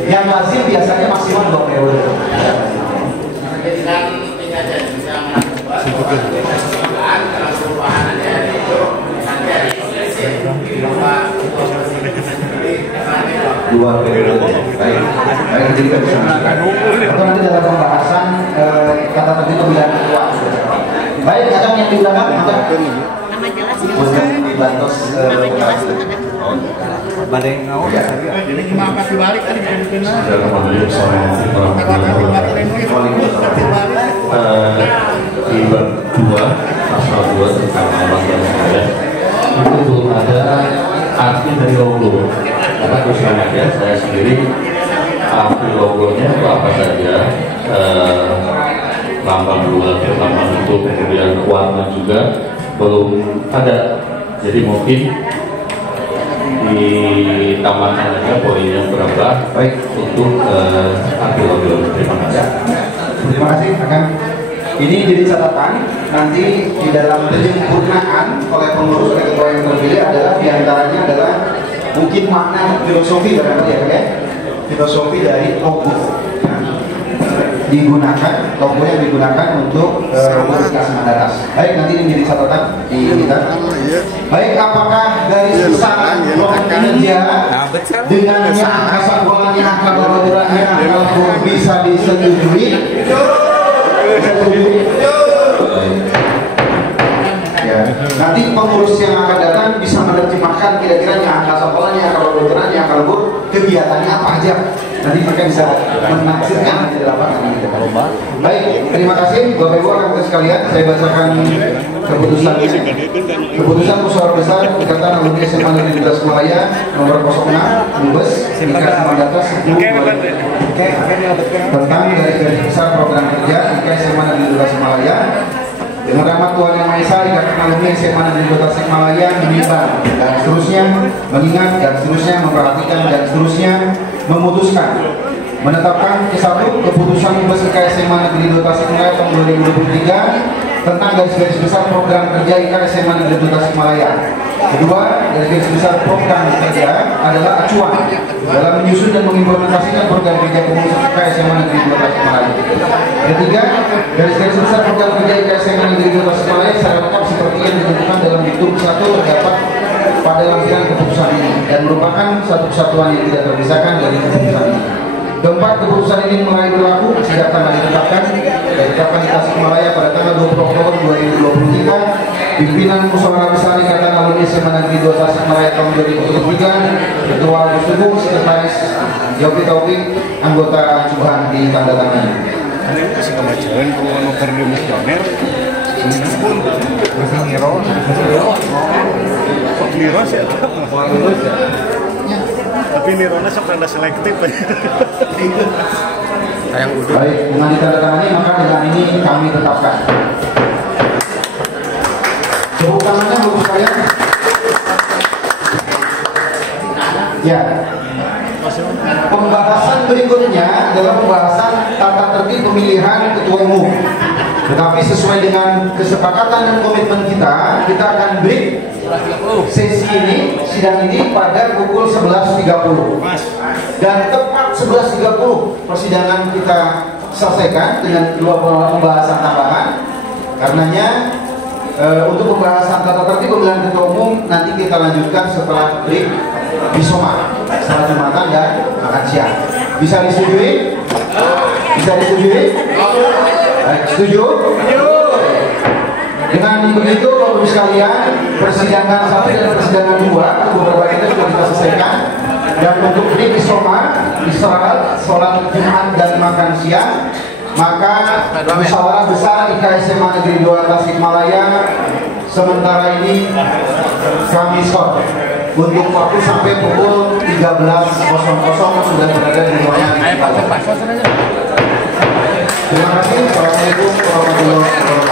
Yang lazim biasanya maksimal 2 periode. Dua periode. Baik, jadi kita bisa atau nanti dalam pembahasan kata tertentu pemilihan ketua. Baik, ada yang di belakang ada untuk dibantu banding jadi cuma apa dibalik tadi di bab 2 pasal 2 tentang amal dan ibadah itu belum ada arti dari logo. Karena terus terang aja saya sendiri arti logonya itu apa saja, lambang dua, lambang itu, kemudian warna juga belum ada. Jadi mungkin ditambahkan aja poinnya berapa baik untuk arti logo. Terima kasih. Terima kasih akan ini jadi catatan nanti di dalam penyempurnaan oleh pengurus oleh ketua yang terpilih adalah diantaranya adalah mungkin makna filosofi barangkali ya, filosofi dari logo. digunakan, logonya digunakan untuk menguruskan atas. Baik, nanti ini menjadi catatan di kita. Baik, apakah garis besar blok kinerja dengan yang angka sakuannya, angka bawah-bawahnya, angka bisa disetujui? Ya, nanti pengurus yang akan datang bisa menerjemahkan kira-kira yang angka sakuannya, angka bawah-bawahnya, angka lebur, kegiatannya apa aja. Nanti mereka bisa menafsirkan di lapangan. Baik, terima kasih Bapak Ibu rekan sekalian. Saya bacakan keputusan musyawarah besar Ikatan Alumni SMA Negeri 12 Malaya nomor 06 Lubes tingkat Mandata 10 tentang garis besar program kerja IKA SMA Negeri 12 Malaya. Dengan rahmat Tuhan Yang Maha Esa, Ikatan Alumni SMA Negeri 12 Tasikmalaya menimbang dan seterusnya, mengingat dan seterusnya, memperhatikan dan seterusnya, memutuskan menetapkan ke-1 keputusan Lubes IKA SMA Negeri 12 Tasikmalaya tahun 2023 tentang garis-garis besar program kerja IKA SMA Negeri 12 Tasikmalaya. Kedua, garis-garis besar program kerja adalah acuan dalam menyusun dan mengimplementasikan program kerja pengurus IKA SMA Negeri 12 Tasikmalaya. Ketiga, garis-garis besar program kerja IKA SMA Negeri 12 Tasikmalaya secara lengkap seperti yang ditentukan dalam diktum 1 terdapat pada lampiran keputusan ini dan merupakan satu kesatuan yang tidak terpisahkan dari keputusan ini. Keempat, keputusan ini mulai berlaku sejak tanggal ditetapkan di Tasikmalaya pada tanggal 20 Oktober 2023. Pimpinan Musyawarah Besar Ikatan Alumni SMA Negeri 2 Tasikmalaya tahun 2023, Ketua Agus Tubuh, Sekretaris Yopi Taufik, anggota Cuhan di tanda tangan. Tapi nirona seperti selektif. Baik, dengan ditandatangani maka dengan ini kami tetapkan. Tepuk tangannya Bapak sekalian. Ya. Pembahasan berikutnya adalah pembahasan tata tertib pemilihan ketua umum. Tetapi sesuai dengan kesepakatan dan komitmen kita akan break sesi ini, sidang ini pada pukul 11.30. Dan tepat 11.30 persidangan kita selesaikan dengan 2 pembahasan tambahan. Karenanya untuk pembahasan tata tertib pemilihan ketua umum nanti kita lanjutkan setelah break di Soma, setelah Jumatan dan makan siang. Bisa disetujui? Bisa disetujui? Setuju? Dengan begitu Bapak Ibu sekalian, persidangan 1 dan persidangan 2 beberapa itu sudah kita selesaikan. Dan untuk di Soma, istirahat, sholat Jumat dan makan siang, maka musyawarah besar IKA SMA Negeri 2 Tasikmalaya sementara ini kami stop untuk waktu sampai pukul 13.00 sudah berada di ruangan. Terima kasih. Assalamualaikum warahmatullahi wabarakatuh.